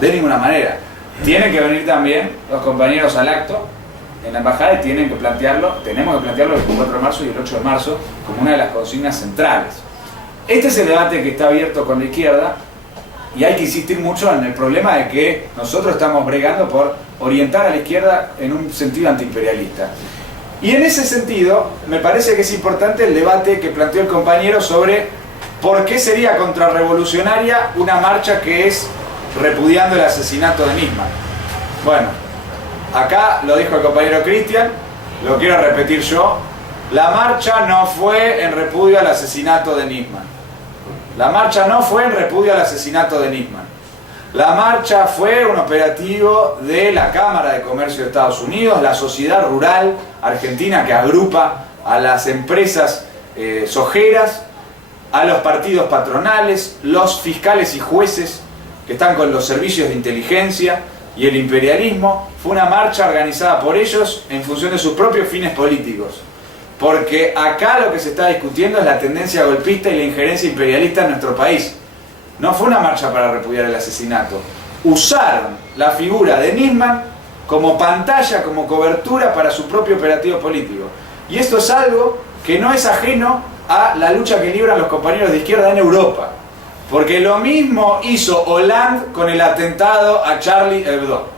De ninguna manera. Tienen que venir también los compañeros al acto en la embajada y tienen que plantearlo, tenemos que plantearlo el 24 de marzo y el 8 de marzo como una de las consignas centrales. Este es el debate que está abierto con la izquierda y hay que insistir mucho en el problema de que nosotros estamos bregando por orientar a la izquierda en un sentido antiimperialista. Y en ese sentido, me parece que es importante el debate que planteó el compañero sobre por qué sería contrarrevolucionaria una marcha que es repudiando el asesinato de Nisman. Bueno, acá lo dijo el compañero Cristian, lo quiero repetir yo. La marcha no fue en repudio al asesinato de Nisman. La marcha no fue en repudio al asesinato de Nisman. La marcha fue un operativo de la Cámara de Comercio de Estados Unidos, la sociedad rural argentina que agrupa a las empresas sojeras, a los partidos patronales, los fiscales y jueces que están con los servicios de inteligencia y el imperialismo. Fue una marcha organizada por ellos en función de sus propios fines políticos. Porque acá lo que se está discutiendo es la tendencia golpista y la injerencia imperialista en nuestro país. No fue una marcha para repudiar el asesinato. Usaron la figura de Nisman como pantalla, como cobertura para su propio operativo político. Y esto es algo que no es ajeno a la lucha que libran los compañeros de izquierda en Europa. Porque lo mismo hizo Hollande con el atentado a Charlie Hebdo.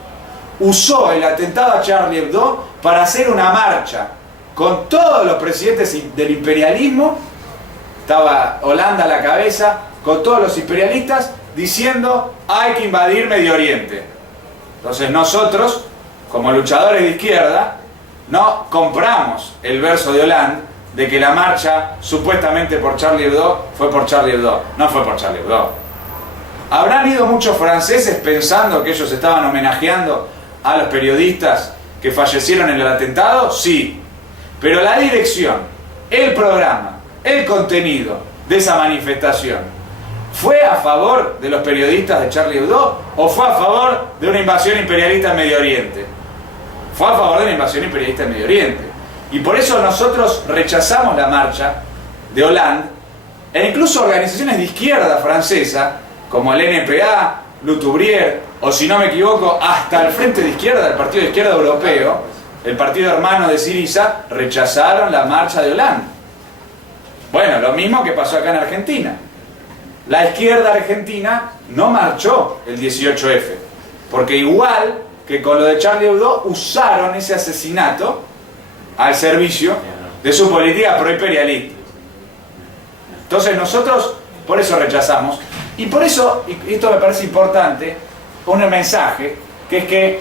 Usó el atentado a Charlie Hebdo para hacer una marcha con todos los presidentes del imperialismo. Estaba Hollande a la cabeza, con todos los imperialistas, diciendo hay que invadir Medio Oriente. Entonces nosotros, como luchadores de izquierda, no compramos el verso de Hollande de que la marcha supuestamente por Charlie Hebdo fue por Charlie Hebdo. No fue por Charlie Hebdo. ¿Habrán ido muchos franceses pensando que ellos estaban homenajeando a los periodistas que fallecieron en el atentado? Sí. Pero la dirección, el programa, el contenido de esa manifestación, ¿fue a favor de los periodistas de Charlie Hebdo o fue a favor de una invasión imperialista en Medio Oriente? Fue a favor de una invasión imperialista en Medio Oriente. Y por eso nosotros rechazamos la marcha de Hollande e incluso organizaciones de izquierda francesa como el NPA, Loutubrier o, si no me equivoco, hasta el Frente de Izquierda, el Partido de Izquierda Europeo, el partido hermano de Syriza, rechazaron la marcha de Hollande. Bueno, lo mismo que pasó acá en Argentina. La izquierda argentina no marchó el 18F, porque igual que con lo de Charlie Hebdo, usaron ese asesinato al servicio de su política proimperialista. Entonces nosotros por eso rechazamos, y por eso, y esto me parece importante, un mensaje, que es que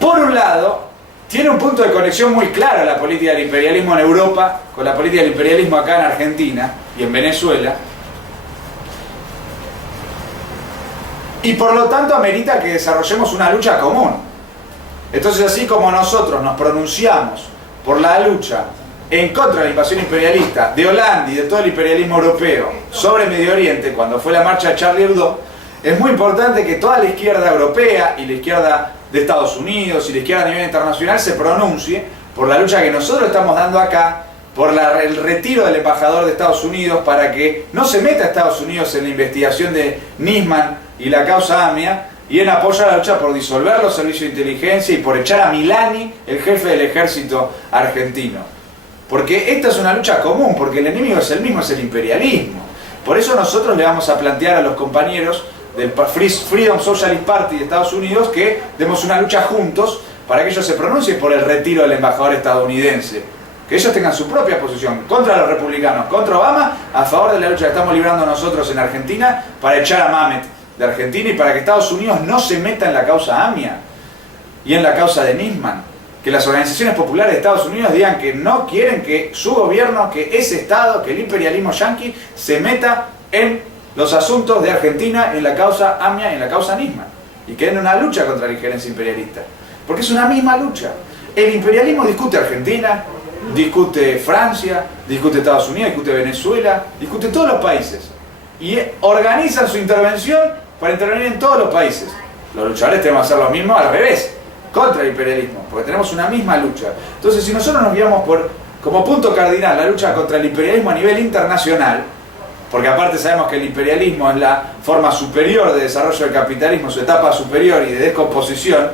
por un lado tiene un punto de conexión muy claro la política del imperialismo en Europa con la política del imperialismo acá en Argentina y en Venezuela, y por lo tanto amerita que desarrollemos una lucha común. Entonces, así como nosotros nos pronunciamos por la lucha en contra de la invasión imperialista de Holanda y de todo el imperialismo europeo sobre Medio Oriente, cuando fue la marcha de Charlie Hebdo, es muy importante que toda la izquierda europea y la izquierda de Estados Unidos y la izquierda a nivel internacional se pronuncie por la lucha que nosotros estamos dando acá, por el retiro del embajador de Estados Unidos para que no se meta a Estados Unidos en la investigación de Nisman y la causa AMIA, y en apoyo a la lucha por disolver los servicios de inteligencia y por echar a Milani, el jefe del ejército argentino. Porque esta es una lucha común, porque el enemigo es el mismo, es el imperialismo. Por eso nosotros le vamos a plantear a los compañeros del Freedom Socialist Party de Estados Unidos que demos una lucha juntos para que ellos se pronuncien por el retiro del embajador estadounidense. Que ellos tengan su propia posición contra los republicanos, contra Obama, a favor de la lucha que estamos librando nosotros en Argentina para echar a Mamet de Argentina y para que Estados Unidos no se meta en la causa AMIA y en la causa de Nisman. Que las organizaciones populares de Estados Unidos digan que no quieren que su gobierno, que ese Estado, que el imperialismo yanqui se meta en los asuntos de Argentina, en la causa AMIA, en la causa Nisman. Y que den una lucha contra la injerencia imperialista. Porque es una misma lucha. El imperialismo discute Argentina, discute Francia, discute Estados Unidos, discute Venezuela, discute todos los países. Y organizan su intervención para intervenir en todos los países. Los luchadores tenemos que hacer lo mismo al revés, contra el imperialismo, porque tenemos una misma lucha. Entonces, si nosotros nos guiamos como punto cardinal la lucha contra el imperialismo a nivel internacional, porque aparte sabemos que el imperialismo es la forma superior de desarrollo del capitalismo, su etapa superior y de descomposición,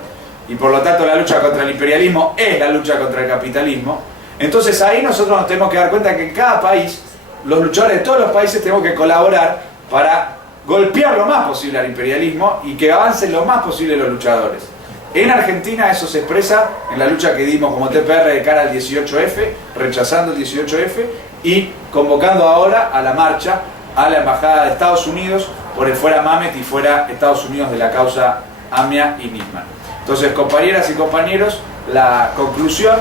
y por lo tanto la lucha contra el imperialismo es la lucha contra el capitalismo, entonces ahí nosotros nos tenemos que dar cuenta que en cada país, los luchadores de todos los países tenemos que colaborar para golpear lo más posible al imperialismo y que avancen lo más posible los luchadores. En Argentina eso se expresa en la lucha que dimos como TPR de cara al 18F, rechazando el 18F y convocando ahora a la marcha a la Embajada de Estados Unidos por el fuera Mamet y fuera Estados Unidos de la causa AMIA y Nisman. Entonces, compañeras y compañeros, la conclusión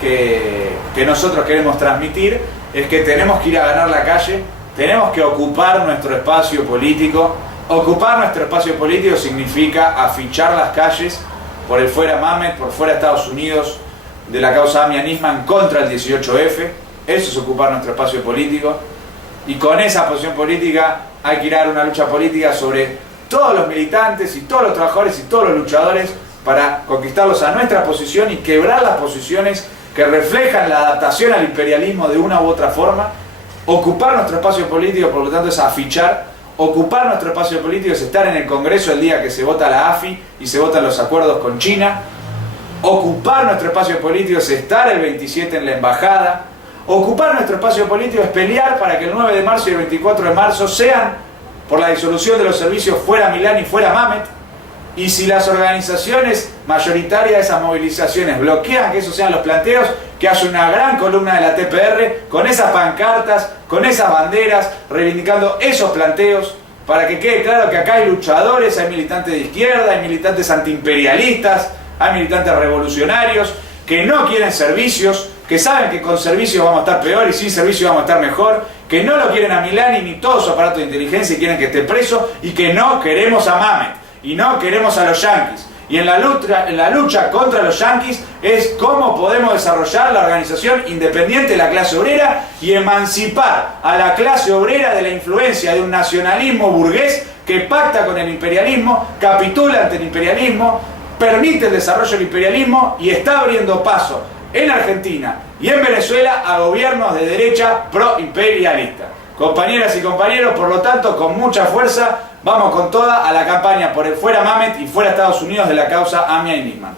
que nosotros queremos transmitir es que tenemos que ir a ganar la calle, tenemos que ocupar nuestro espacio político. Ocupar nuestro espacio político significa afichar las calles por el fuera Mamet, por fuera Estados Unidos de la causa AMIA Nisman contra el 18F. Eso es ocupar nuestro espacio político. Y con esa posición política hay que ir a dar una lucha política sobre todos los militantes y todos los trabajadores y todos los luchadores para conquistarlos a nuestra posición y quebrar las posiciones que reflejan la adaptación al imperialismo de una u otra forma. Ocupar nuestro espacio político, por lo tanto, es afichar. Ocupar nuestro espacio político es estar en el Congreso el día que se vota la AFI y se votan los acuerdos con China. Ocupar nuestro espacio político es estar el 27 en la embajada. Ocupar nuestro espacio político es pelear para que el 9 de marzo y el 24 de marzo sean por la disolución de los servicios fuera Milani y fuera Mamet. Y si las organizaciones mayoritarias de esas movilizaciones bloquean que esos sean los planteos, que haya una gran columna de la TPR con esas pancartas, con esas banderas, reivindicando esos planteos, para que quede claro que acá hay luchadores, hay militantes de izquierda, hay militantes antiimperialistas, hay militantes revolucionarios, que no quieren servicios, que saben que con servicios vamos a estar peor y sin servicios vamos a estar mejor, que no lo quieren a Milani ni todo su aparato de inteligencia y quieren que esté preso, y que no queremos a Mamet. Y no queremos a los yanquis. Y en la lucha contra los yanquis es cómo podemos desarrollar la organización independiente de la clase obrera y emancipar a la clase obrera de la influencia de un nacionalismo burgués que pacta con el imperialismo, capitula ante el imperialismo, permite el desarrollo del imperialismo y está abriendo paso en Argentina y en Venezuela a gobiernos de derecha pro-imperialista. Compañeras y compañeros, por lo tanto, con mucha fuerza, vamos con toda a la campaña por el fuera Mamet y fuera Estados Unidos de la causa AMIA y Nisman.